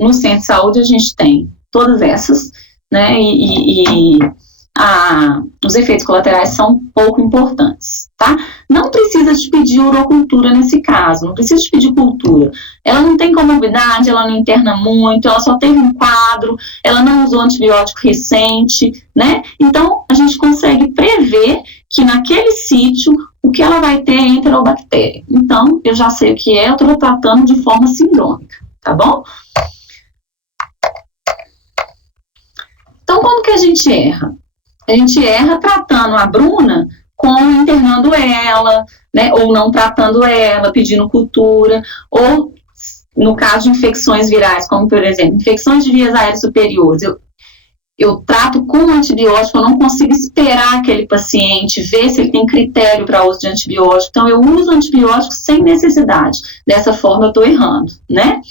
no centro de saúde a gente tem todas essas, né? E os efeitos colaterais são pouco importantes, tá? Não precisa de pedir urocultura nesse caso, não precisa de pedir cultura. Ela não tem comorbidade, ela não interna muito, ela só teve um quadro, ela não usou antibiótico recente, né? Então, a gente consegue prever que naquele sítio o que ela vai ter é enterobactéria. Então, eu já sei o que é, eu estou tratando de forma sindrômica, tá bom? Então, como que a gente erra? A gente erra tratando a Bruna como internando ela, né, ou não tratando ela, pedindo cultura, ou no caso de infecções virais, como por exemplo, infecções de vias aéreas superiores, eu trato com antibiótico, eu não consigo esperar aquele paciente, ver se ele tem critério para uso de antibiótico, então eu uso antibiótico sem necessidade, dessa forma eu estou errando, né?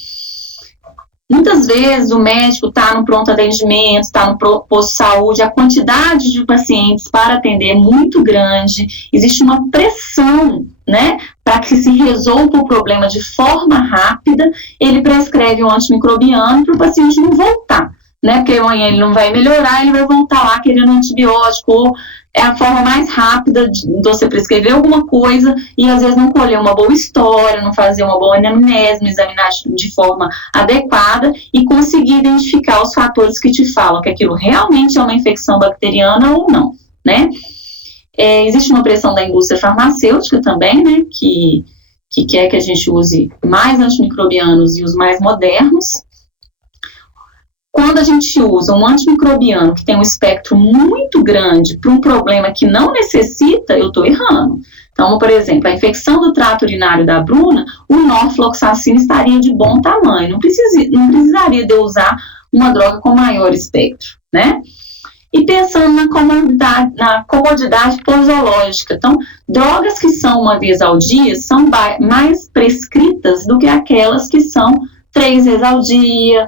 Muitas vezes o médico está no pronto atendimento, está no posto de saúde, a quantidade de pacientes para atender é muito grande, existe uma pressão, né, para que se resolva o problema de forma rápida, ele prescreve um antimicrobiano para o paciente não voltar, né, porque amanhã ele não vai melhorar, ele vai voltar lá querendo antibiótico, ou é a forma mais rápida de você prescrever alguma coisa e às vezes não colher uma boa história, não fazer uma boa anamnese, examinar de forma adequada e conseguir identificar os fatores que te falam que aquilo realmente é uma infecção bacteriana ou não, né? Existe uma pressão da indústria farmacêutica também, né, que quer que a gente use mais antimicrobianos e os mais modernos. Quando a gente usa um antimicrobiano que tem um espectro muito grande para um problema que não necessita, eu estou errando. Então, por exemplo, a infecção do trato urinário da Bruna, o norfloxacino estaria de bom tamanho, não precisaria de eu usar uma droga com maior espectro, né? E pensando na comodidade posológica, então, drogas que são uma vez ao dia são mais prescritas do que aquelas que são 3 vezes ao dia,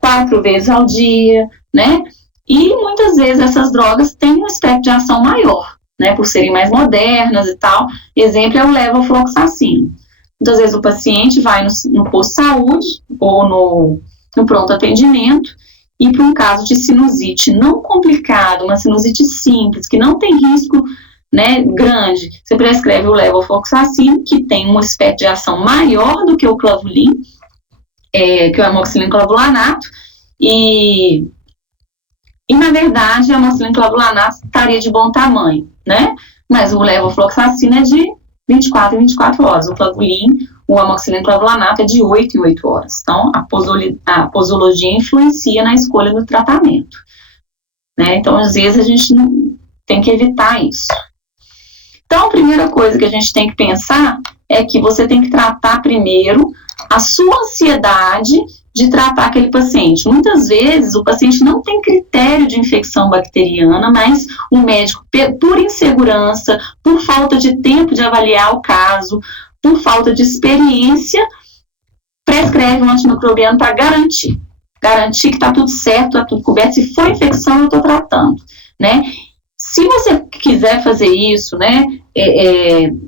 4 vezes ao dia, né? E muitas vezes essas drogas têm um espectro de ação maior, né? Por serem mais modernas e tal. Exemplo é o levofloxacino. Muitas vezes o paciente vai no posto de saúde ou no pronto atendimento e para um caso de sinusite não complicado, uma sinusite simples, que não tem risco, né, grande, você prescreve o levofloxacino, que tem um espectro de ação maior do que o clavulin, que é o amoxicilina clavulanato, e na verdade, a amoxicilina clavulanato estaria de bom tamanho, né? Mas o levofloxacino é de 24 em 24 horas. O clavulin, o amoxicilina clavulanato é de 8 em 8 horas. Então, a posologia influencia na escolha do tratamento, né? Então, às vezes, a gente tem que evitar isso. Então, a primeira coisa que a gente tem que pensar é que você tem que tratar primeiro a sua ansiedade de tratar aquele paciente. Muitas vezes o paciente não tem critério de infecção bacteriana, mas o médico, por insegurança, por falta de tempo de avaliar o caso, por falta de experiência, prescreve um antimicrobiano para garantir que está tudo certo, está tudo coberto. Se for infecção, eu estou tratando, né? Se você quiser fazer isso, né,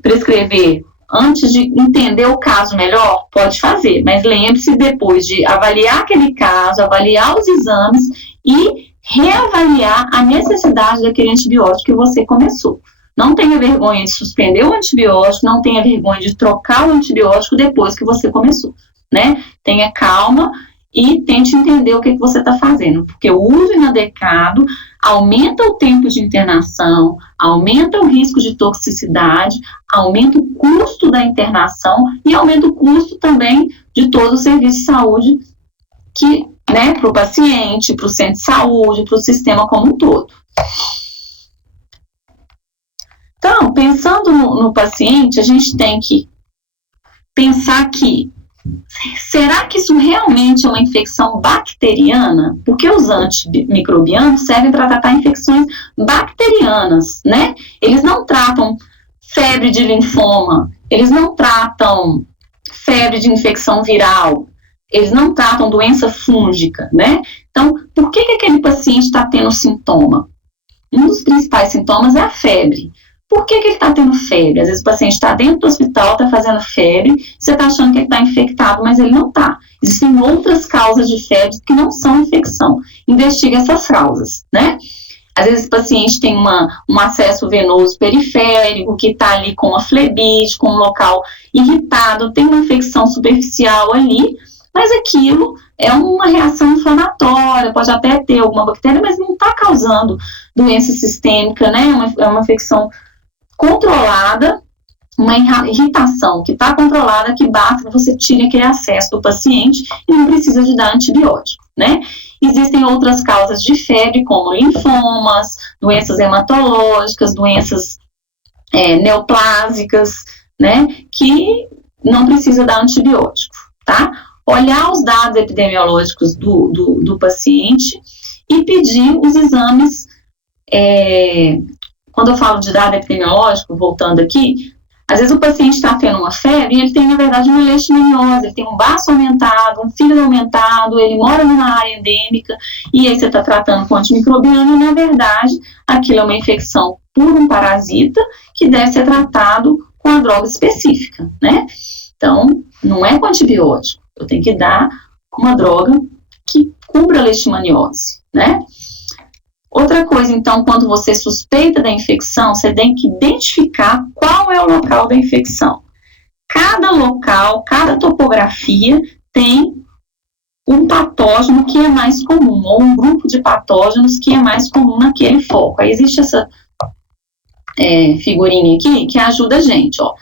prescrever antes de entender o caso melhor, pode fazer, mas lembre-se depois de avaliar aquele caso, avaliar os exames e reavaliar a necessidade daquele antibiótico que você começou. Não tenha vergonha de suspender o antibiótico, não tenha vergonha de trocar o antibiótico depois que você começou, né? Tenha calma e tente entender o que você está fazendo, porque o uso inadequado aumenta o tempo de internação, aumenta o risco de toxicidade, aumenta o custo da internação e aumenta o custo também de todo o serviço de saúde, que, né, para o paciente, para o centro de saúde, para o sistema como um todo. Então, pensando no paciente, a gente tem que pensar que será que isso realmente é uma infecção bacteriana? Porque os antimicrobianos servem para tratar infecções bacterianas, né? Eles não tratam febre de linfoma, eles não tratam febre de infecção viral, eles não tratam doença fúngica, né? Então, por que aquele paciente está tendo sintoma? Um dos principais sintomas é a febre. Por que ele está tendo febre? Às vezes o paciente está dentro do hospital, está fazendo febre, você está achando que ele está infectado, mas ele não está. Existem outras causas de febre que não são infecção. Investigue essas causas, né? Às vezes o paciente tem um acesso venoso periférico, que está ali com uma flebite, com um local irritado, tem uma infecção superficial ali, mas aquilo é uma reação inflamatória, pode até ter alguma bactéria, mas não está causando doença sistêmica, né? É uma infecção controlada, uma irritação que está controlada, que basta que você tire aquele acesso do paciente e não precisa de dar antibiótico, né? Existem outras causas de febre, como linfomas, doenças hematológicas, doenças neoplásicas, né? Que não precisa dar antibiótico, tá? Olhar os dados epidemiológicos do paciente e pedir os exames. Quando eu falo de dado epidemiológico, voltando aqui, às vezes o paciente está tendo uma febre e ele tem, na verdade, uma leishmaniose, ele tem um baço aumentado, um fígado aumentado, ele mora numa área endêmica, e aí você está tratando com antimicrobiano, e, na verdade, aquilo é uma infecção por um parasita que deve ser tratado com a droga específica, né? Então, não é com antibiótico, eu tenho que dar uma droga que cubra a leishmaniose, né? Outra coisa, então, quando você suspeita da infecção, você tem que identificar qual é o local da infecção. Cada local, cada topografia tem um patógeno que é mais comum, ou um grupo de patógenos que é mais comum naquele foco. Aí existe essa figurinha aqui que ajuda a gente, ó.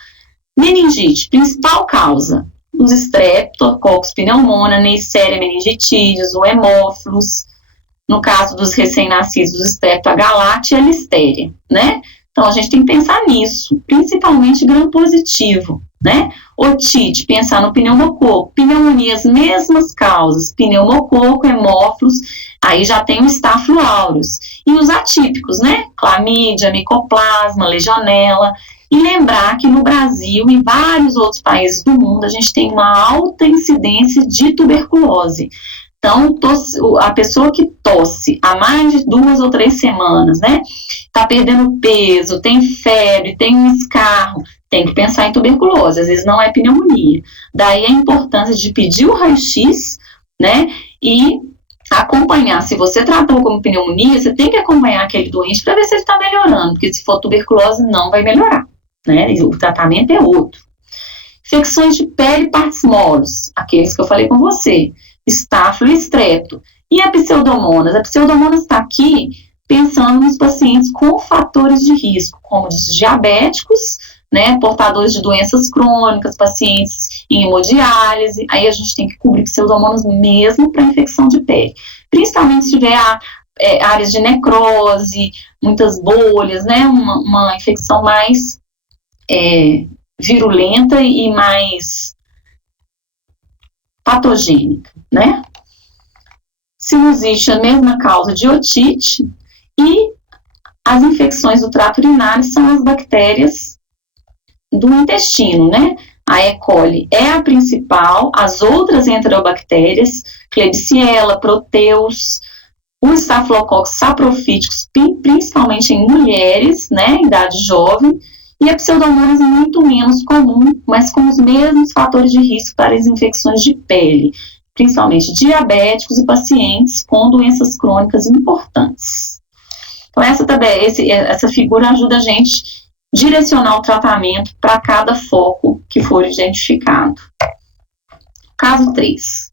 Meningite, principal causa, os Streptococcus pneumoniae, Neisseria meningitidis, o Haemophilus. No caso dos recém-nascidos, o Streptogalacti e a Listéria, né? Então, a gente tem que pensar nisso, principalmente gram-positivo, né? Otite, pensar no pneumococo, pneumonia, as mesmas causas, pneumococo, hemófilos, aí já tem o Staphylo aureus. E os atípicos, né? Clamídia, micoplasma, legionela. E lembrar que no Brasil e vários outros países do mundo, a gente tem uma alta incidência de tuberculose. Então, a pessoa que tosse há mais de 2 ou 3 semanas, né, tá perdendo peso, tem febre, tem um escarro, tem que pensar em tuberculose, às vezes não é pneumonia. Daí a importância de pedir o raio-x, né, e acompanhar. Se você tratou como pneumonia, você tem que acompanhar aquele doente para ver se ele está melhorando, porque se for tuberculose não vai melhorar, né, o tratamento é outro. Infecções de pele e partes moles, aqueles que eu falei com você. Staphylo e Strepto. E a Pseudomonas? A Pseudomonas está aqui pensando nos pacientes com fatores de risco, como os diabéticos, né, portadores de doenças crônicas, pacientes em hemodiálise. Aí a gente tem que cobrir Pseudomonas mesmo para infecção de pele. Principalmente se tiver áreas de necrose, muitas bolhas, né, uma infecção mais virulenta e mais patogênica, né? Sinusite, a mesma causa de otite, e as infecções do trato urinário são as bactérias do intestino, né? A E. coli é a principal, as outras enterobactérias, Klebsiella, Proteus, os Staphylococcus saprofíticos, principalmente em mulheres, né, idade jovem, e a Pseudomonas muito menos comum, mas com os mesmos fatores de risco para as infecções de pele, principalmente diabéticos e pacientes com doenças crônicas importantes. Então, essa figura ajuda a gente a direcionar o tratamento para cada foco que for identificado. Caso 3.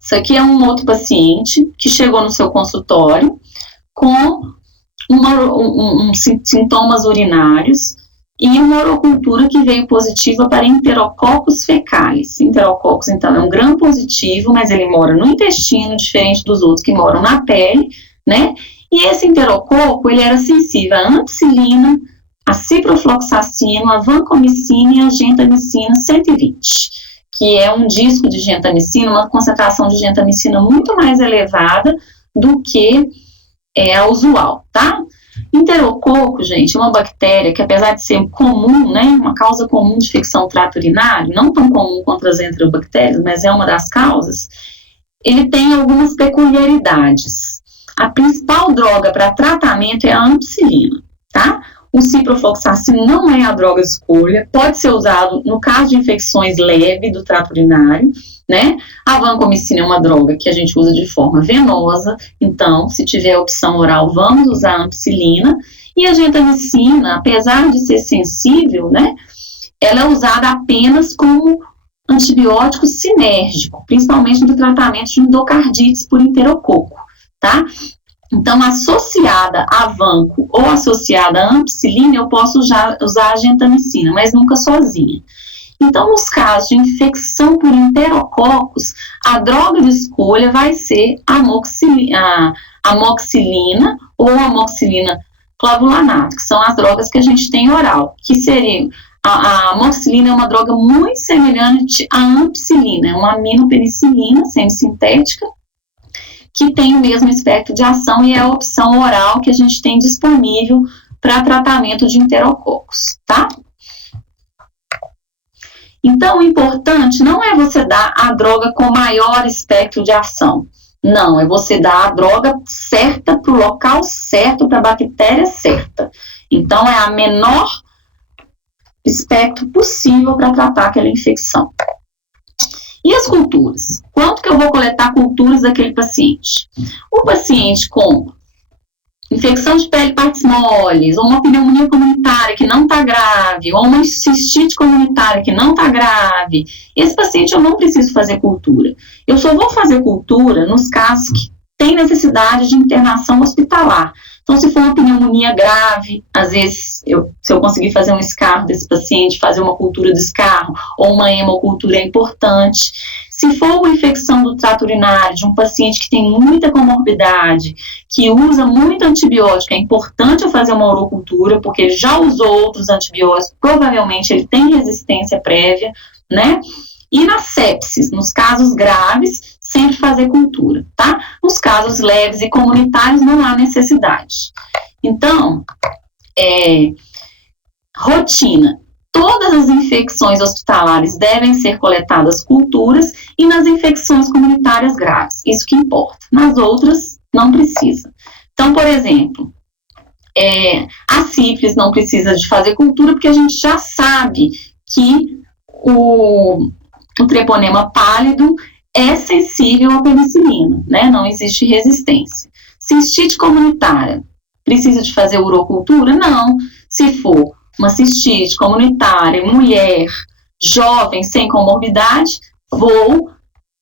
Isso aqui é um outro paciente que chegou no seu consultório com sintomas urinários e uma urocultura que veio positiva para Enterococcus fecalis. Enterococcus, então, é um gram positivo, mas ele mora no intestino, diferente dos outros que moram na pele, né? E esse enterococo, ele era sensível à ampicilina, a ciprofloxacino, a vancomicina e a gentamicina 120, que é um disco de gentamicina, uma concentração de gentamicina muito mais elevada do que a usual, tá? Enterococo, gente, é uma bactéria que, apesar de ser comum, né, uma causa comum de infecção do trato urinário, não tão comum quanto as enterobactérias, mas é uma das causas, ele tem algumas peculiaridades. A principal droga para tratamento é a ampicilina, tá? O ciprofloxacino não é a droga de escolha, pode ser usado no caso de infecções leves do trato urinário, né? A vancomicina é uma droga que a gente usa de forma venosa, então, se tiver opção oral, vamos usar a ampicilina. E a gentamicina, apesar de ser sensível, né, ela é usada apenas como antibiótico sinérgico, principalmente no tratamento de endocardites por enterococo, tá? Então, associada a vanco ou associada à ampicilina, eu posso usar a gentamicina, mas nunca sozinha. Então, nos casos de infecção por enterococos, a droga de escolha vai ser a amoxicilina ou a amoxicilina clavulanato, que são as drogas que a gente tem oral, que seriam a amoxicilina é uma droga muito semelhante à ampicilina, é uma aminopenicilina semissintética, que tem o mesmo espectro de ação e é a opção oral que a gente tem disponível para tratamento de enterococos, tá? Então, o importante não é você dar a droga com maior espectro de ação, não, é você dar a droga certa para o local certo, para a bactéria certa. Então, é a menor espectro possível para tratar aquela infecção. E as culturas? Quanto que eu vou coletar culturas daquele paciente? O paciente com infecção de pele partes moles, ou uma pneumonia comunitária que não está grave, ou uma cistite comunitária que não está grave, esse paciente eu não preciso fazer cultura. Eu só vou fazer cultura nos casos que tem necessidade de internação hospitalar. Então, se for uma pneumonia grave, às vezes, se eu conseguir fazer um escarro desse paciente, fazer uma cultura de escarro, ou uma hemocultura é importante. Se for uma infecção do trato urinário de um paciente que tem muita comorbidade, que usa muito antibiótico, é importante eu fazer uma urocultura, porque ele já usou outros antibióticos, provavelmente ele tem resistência prévia, né? E na sepsis, nos casos graves, sempre fazer cultura, tá? Nos casos leves e comunitários não há necessidade. Então, rotina. Todas as infecções hospitalares devem ser coletadas culturas e nas infecções comunitárias graves, isso que importa. Nas outras, não precisa. Então, por exemplo, a sífilis não precisa de fazer cultura porque a gente já sabe que o treponema pálido é sensível à penicilina, né? Não existe resistência. Cistite comunitária, precisa de fazer urocultura? Não. Se for uma cistite comunitária, mulher, jovem, sem comorbidade, vou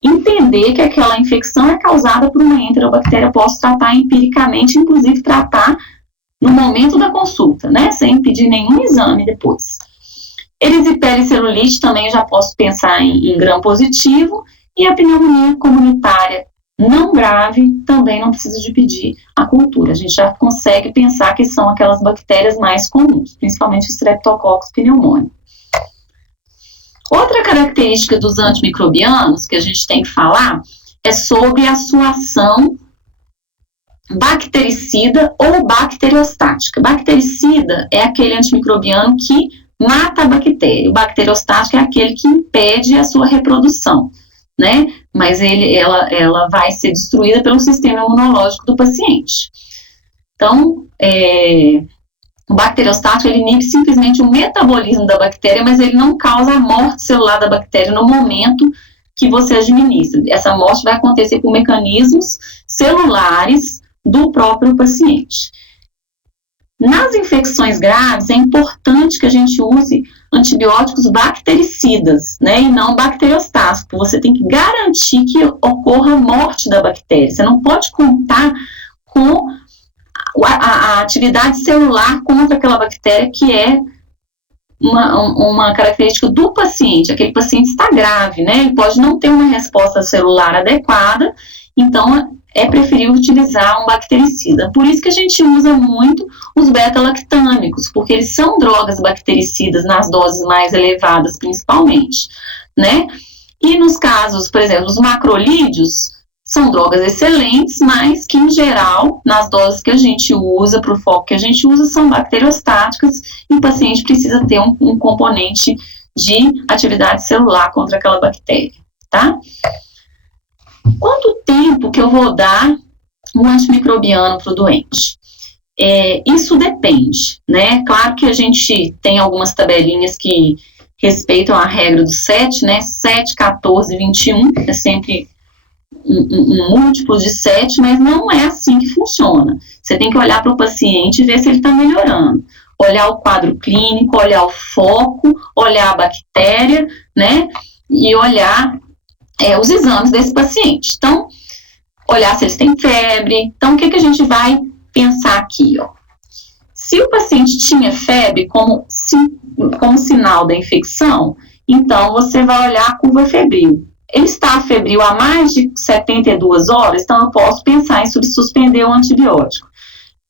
entender que aquela infecção é causada por uma enterobactéria, posso tratar empiricamente, inclusive tratar no momento da consulta, né? Sem pedir nenhum exame depois. Erisipela e celulite também já posso pensar em gram positivo, e a pneumonia comunitária não grave também não precisa de pedir a cultura. A gente já consegue pensar que são aquelas bactérias mais comuns, principalmente o Streptococcus pneumoniae. Outra característica dos antimicrobianos que a gente tem que falar é sobre a sua ação bactericida ou bacteriostática. Bactericida é aquele antimicrobiano que mata a bactéria. O bacteriostático é aquele que impede a sua reprodução, né? Mas ela vai ser destruída pelo sistema imunológico do paciente. Então, o bacteriostático, ele inibe simplesmente o metabolismo da bactéria, mas ele não causa a morte celular da bactéria no momento que você administra. Essa morte vai acontecer por mecanismos celulares do próprio paciente. Nas infecções graves, é importante que a gente use antibióticos bactericidas, né, e não bacteriostáticos. Você tem que garantir que ocorra a morte da bactéria. Você não pode contar com a atividade celular contra aquela bactéria, que é uma característica do paciente. Aquele paciente está grave, né, ele pode não ter uma resposta celular adequada, então é preferível utilizar um bactericida. Por isso que a gente usa muito os beta-lactâmicos, porque eles são drogas bactericidas nas doses mais elevadas, principalmente, né? E nos casos, por exemplo, os macrolídeos são drogas excelentes, mas que, em geral, nas doses que a gente usa, para o foco que a gente usa, são bacteriostáticas, e o paciente precisa ter um componente de atividade celular contra aquela bactéria, tá? Quanto tempo que eu vou dar um antimicrobiano para o doente? Isso depende, né? Claro que a gente tem algumas tabelinhas que respeitam a regra do 7, né? 7, 14, 21, é sempre um múltiplo de 7, mas não é assim que funciona. Você tem que olhar para o paciente e ver se ele está melhorando. Olhar o quadro clínico, olhar o foco, olhar a bactéria, né? E olhar os exames desse paciente. Então, olhar se eles têm febre. Então, o que a gente vai pensar aqui, ó? Se o paciente tinha febre como sinal da infecção, então você vai olhar a curva febril. Ele está febril há mais de 72 horas, então eu posso pensar em suspender o antibiótico.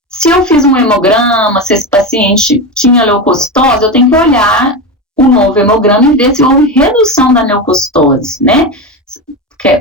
Se eu fiz um hemograma, se esse paciente tinha leucocitose, eu tenho que olhar o novo hemograma e ver se houve redução da leucocitose, né?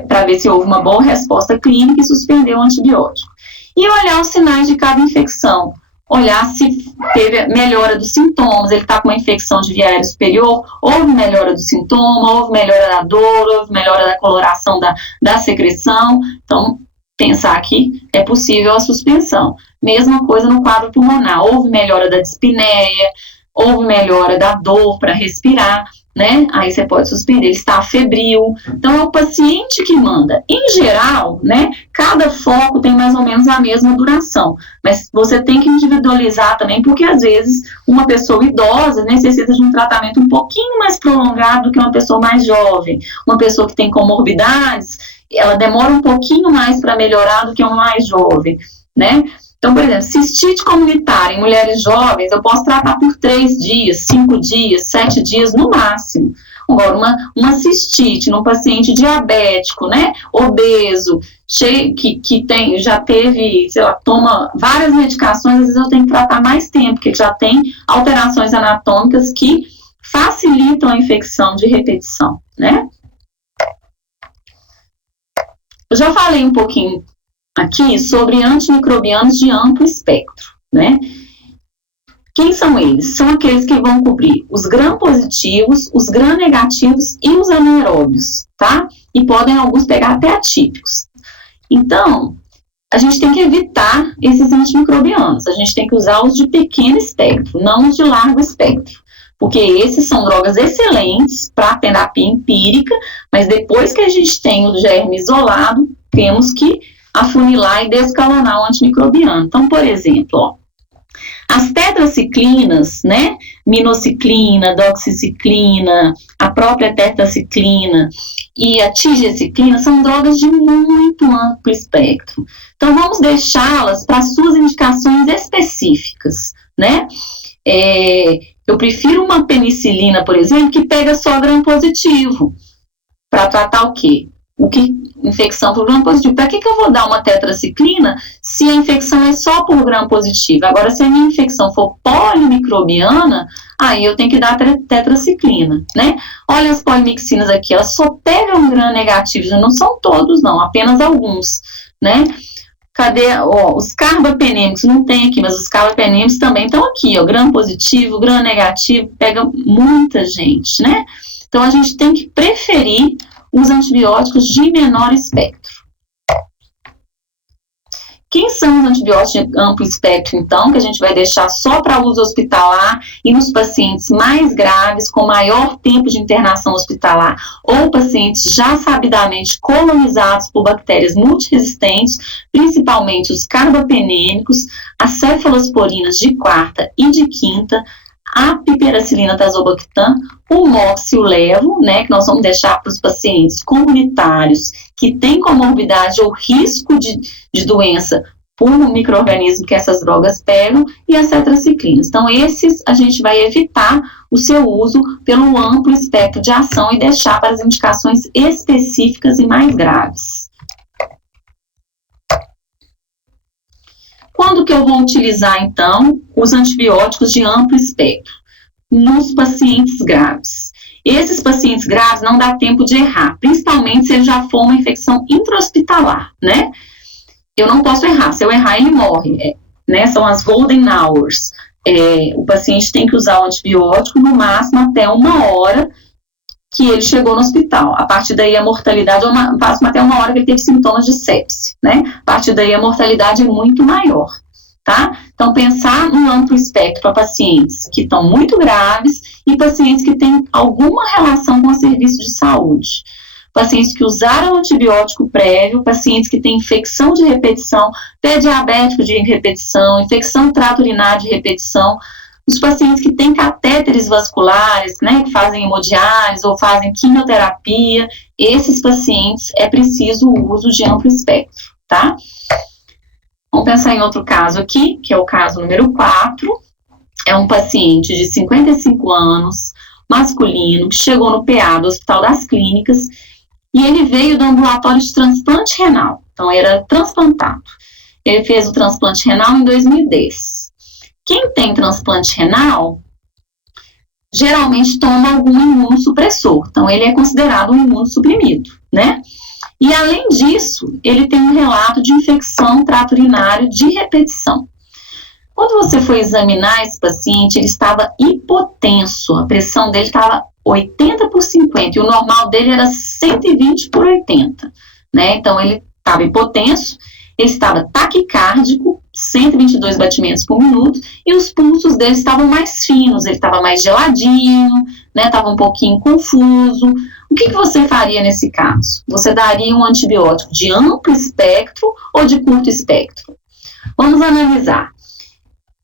Para ver se houve uma boa resposta clínica e suspender o antibiótico. E olhar os sinais de cada infecção. Olhar se teve melhora dos sintomas, ele está com uma infecção de via aérea superior, houve melhora do sintoma, houve melhora da dor, houve melhora da coloração da secreção. Então, pensar que é possível a suspensão. Mesma coisa no quadro pulmonar, houve melhora da dispneia, houve melhora da dor para respirar, né? Aí você pode suspender, ele está febril. Então, é o paciente que manda. Em geral, né, cada foco tem mais ou menos a mesma duração, mas você tem que individualizar também, porque às vezes uma pessoa idosa necessita de um tratamento um pouquinho mais prolongado do que uma pessoa mais jovem. Uma pessoa que tem comorbidades, ela demora um pouquinho mais para melhorar do que uma mais jovem, né? Então, por exemplo, cistite comunitária em mulheres jovens, eu posso tratar por 3 dias, 5 dias, 7 dias no máximo. Agora, uma cistite num paciente diabético, né, obeso, já teve, sei lá, toma várias medicações, às vezes eu tenho que tratar mais tempo, porque já tem alterações anatômicas que facilitam a infecção de repetição, né? Eu já falei um pouquinho aqui sobre antimicrobianos de amplo espectro, né? Quem são eles? São aqueles que vão cobrir os gram-positivos, os gram-negativos e os anaeróbios, tá? E podem alguns pegar até atípicos. Então, a gente tem que evitar esses antimicrobianos, a gente tem que usar os de pequeno espectro, não os de largo espectro, porque esses são drogas excelentes para terapia empírica, mas depois que a gente tem o germe isolado, temos que afunilar e descalonar o antimicrobiano. Então, por exemplo, ó, as tetraciclinas, né, minociclina, doxiciclina, a própria tetraciclina e a tigeciclina são drogas de muito amplo espectro. Então, vamos deixá-las para suas indicações específicas, né? Eu prefiro uma penicilina, por exemplo, que pega só gram-positivo, para tratar o quê? Infecção por gram-positivo. Para que eu vou dar uma tetraciclina se a infecção é só por gram-positivo? Agora, se a minha infecção for polimicrobiana, aí eu tenho que dar tetraciclina, né? Olha as polimixinas aqui, elas só pegam gram-negativos, não são todos não, apenas alguns, né? Cadê? Ó, os carbapenêmicos, não tem aqui, mas os carbapenêmicos também estão aqui, ó, gram-positivo, gram-negativo, pega muita gente, né? Então, a gente tem que preferir os antibióticos de menor espectro. Quem são os antibióticos de amplo espectro, então, que a gente vai deixar só para uso hospitalar e nos pacientes mais graves, com maior tempo de internação hospitalar, ou pacientes já sabidamente colonizados por bactérias multiresistentes, principalmente os carbapenêmicos, as cefalosporinas de quarta e de quinta, a piperacilina tazobactam, o mox e o levo, né, que nós vamos deixar para os pacientes comunitários que têm comorbidade ou risco de doença por um micro-organismo que essas drogas pegam, e as tetraciclinas. Então, esses a gente vai evitar o seu uso pelo amplo espectro de ação e deixar para as indicações específicas e mais graves. Quando que eu vou utilizar, então, os antibióticos de amplo espectro? Nos pacientes graves. Esses pacientes graves não dá tempo de errar, principalmente se ele já for uma infecção intra-hospitalar, né? Eu não posso errar, se eu errar ele morre, né? São as golden hours. O paciente tem que usar o antibiótico no máximo até 1 hora que ele chegou no hospital. A partir daí a mortalidade, até 1 hora que ele teve sintomas de sepse, né? A partir daí a mortalidade é muito maior, tá? Então, pensar no amplo espectro para pacientes que estão muito graves e pacientes que têm alguma relação com o serviço de saúde. Pacientes que usaram antibiótico prévio, pacientes que têm infecção de repetição, pé diabético de repetição, infecção do trato urinário de repetição, os pacientes que têm catéteres vasculares, né, que fazem hemodiálise ou fazem quimioterapia, esses pacientes é preciso o uso de amplo espectro, tá? Vamos pensar em outro caso aqui, que é o caso número 4, é um paciente de 55 anos, masculino, que chegou no PA do Hospital das Clínicas, e ele veio do ambulatório de transplante renal, então era transplantado. Ele fez o transplante renal em 2010. Quem tem transplante renal, geralmente toma algum imunossupressor, então ele é considerado um imunossuprimido, né? E além disso, ele tem um relato de infecção trato urinário de repetição. Quando você foi examinar esse paciente, ele estava hipotenso, a pressão dele estava 80/50 e o normal dele era 120/80, né? Então ele estava hipotenso, ele estava taquicárdico, 122 batimentos por minuto, e os pulsos dele estavam mais finos, ele estava mais geladinho, né? Estava um pouquinho confuso. O que você faria nesse caso? Você daria um antibiótico de amplo espectro ou de curto espectro? Vamos analisar.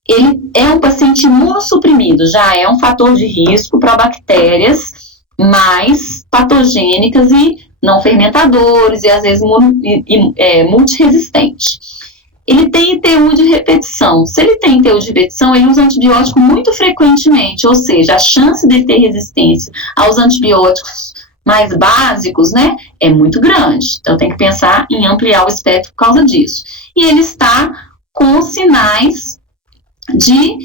Ele é um paciente imunossuprimido, já é um fator de risco para bactérias mais patogênicas e não fermentadores e às vezes multiresistente. Ele tem ITU de repetição. Se ele tem ITU de repetição, ele usa antibiótico muito frequentemente, ou seja, a chance de ter resistência aos antibióticos mais básicos, né, é muito grande. Então tem que pensar em ampliar o espectro por causa disso. E ele está com sinais de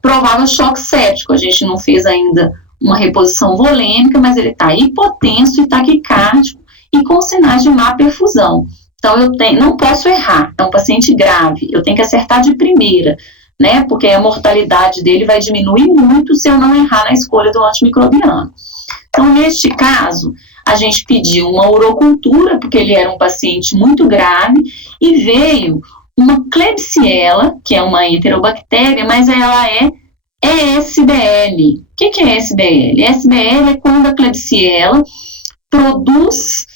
provável choque séptico. A gente não fez ainda uma reposição volêmica, mas ele está hipotenso e taquicárdico e com sinais de má perfusão. Então, não posso errar, é um paciente grave, eu tenho que acertar de primeira, né, porque a mortalidade dele vai diminuir muito se eu não errar na escolha do antimicrobiano. Então, neste caso, a gente pediu uma urocultura, porque ele era um paciente muito grave, e veio uma Klebsiella, que é uma enterobactéria, mas ela é ESBL. O que é ESBL? ESBL é quando a Klebsiella produz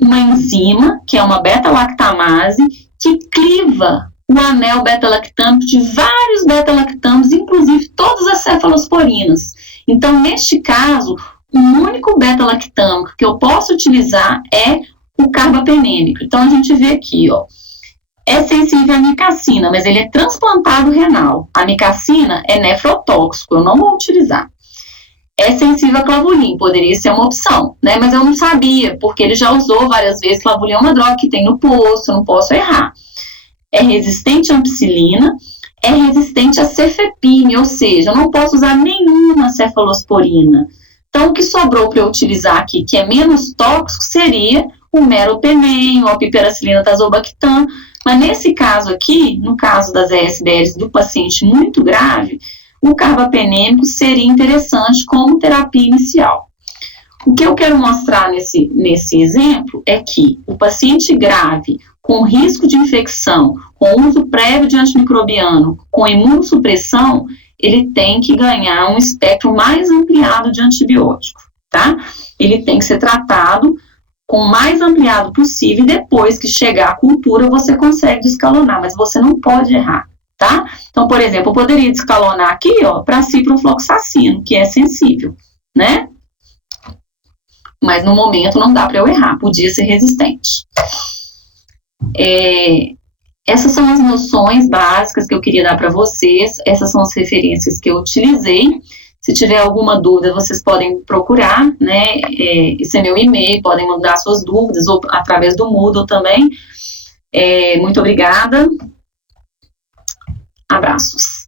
uma enzima, que é uma beta-lactamase, que cliva o anel beta-lactâmico de vários beta-lactâmicos, inclusive todas as cefalosporinas. Então, neste caso, o único beta-lactâmico que eu posso utilizar é o carbapenêmico. Então, a gente vê aqui, ó, é sensível à micacina, mas ele é transplantado renal. A micacina é nefrotóxico, eu não vou utilizar. É sensível a clavulin, poderia ser uma opção, né? Mas eu não sabia, porque ele já usou várias vezes. Clavulin é uma droga que tem no posto, eu não posso errar. É resistente à ampicilina, é resistente a cefepime, ou seja, eu não posso usar nenhuma cefalosporina. Então, o que sobrou para eu utilizar aqui, que é menos tóxico, seria o meropenem, ou a piperacilina tazobactam. Mas nesse caso aqui, no caso das ESBLs do paciente muito grave, o carbapenêmico seria interessante como terapia inicial. O que eu quero mostrar nesse exemplo é que o paciente grave, com risco de infecção, com uso prévio de antimicrobiano, com imunossupressão, ele tem que ganhar um espectro mais ampliado de antibiótico, tá? Ele tem que ser tratado com o mais ampliado possível, e depois que chegar à cultura, você consegue descalonar, mas você não pode errar, tá? Então, por exemplo, eu poderia descalonar aqui, ó, para ciprofloxacino, que é sensível, né? Mas no momento não dá para eu errar, podia ser resistente. Essas são as noções básicas que eu queria dar para vocês, essas são as referências que eu utilizei. Se tiver alguma dúvida, vocês podem procurar, né, esse é meu e-mail, podem mandar suas dúvidas, ou através do Moodle também. Muito obrigada. Abraços.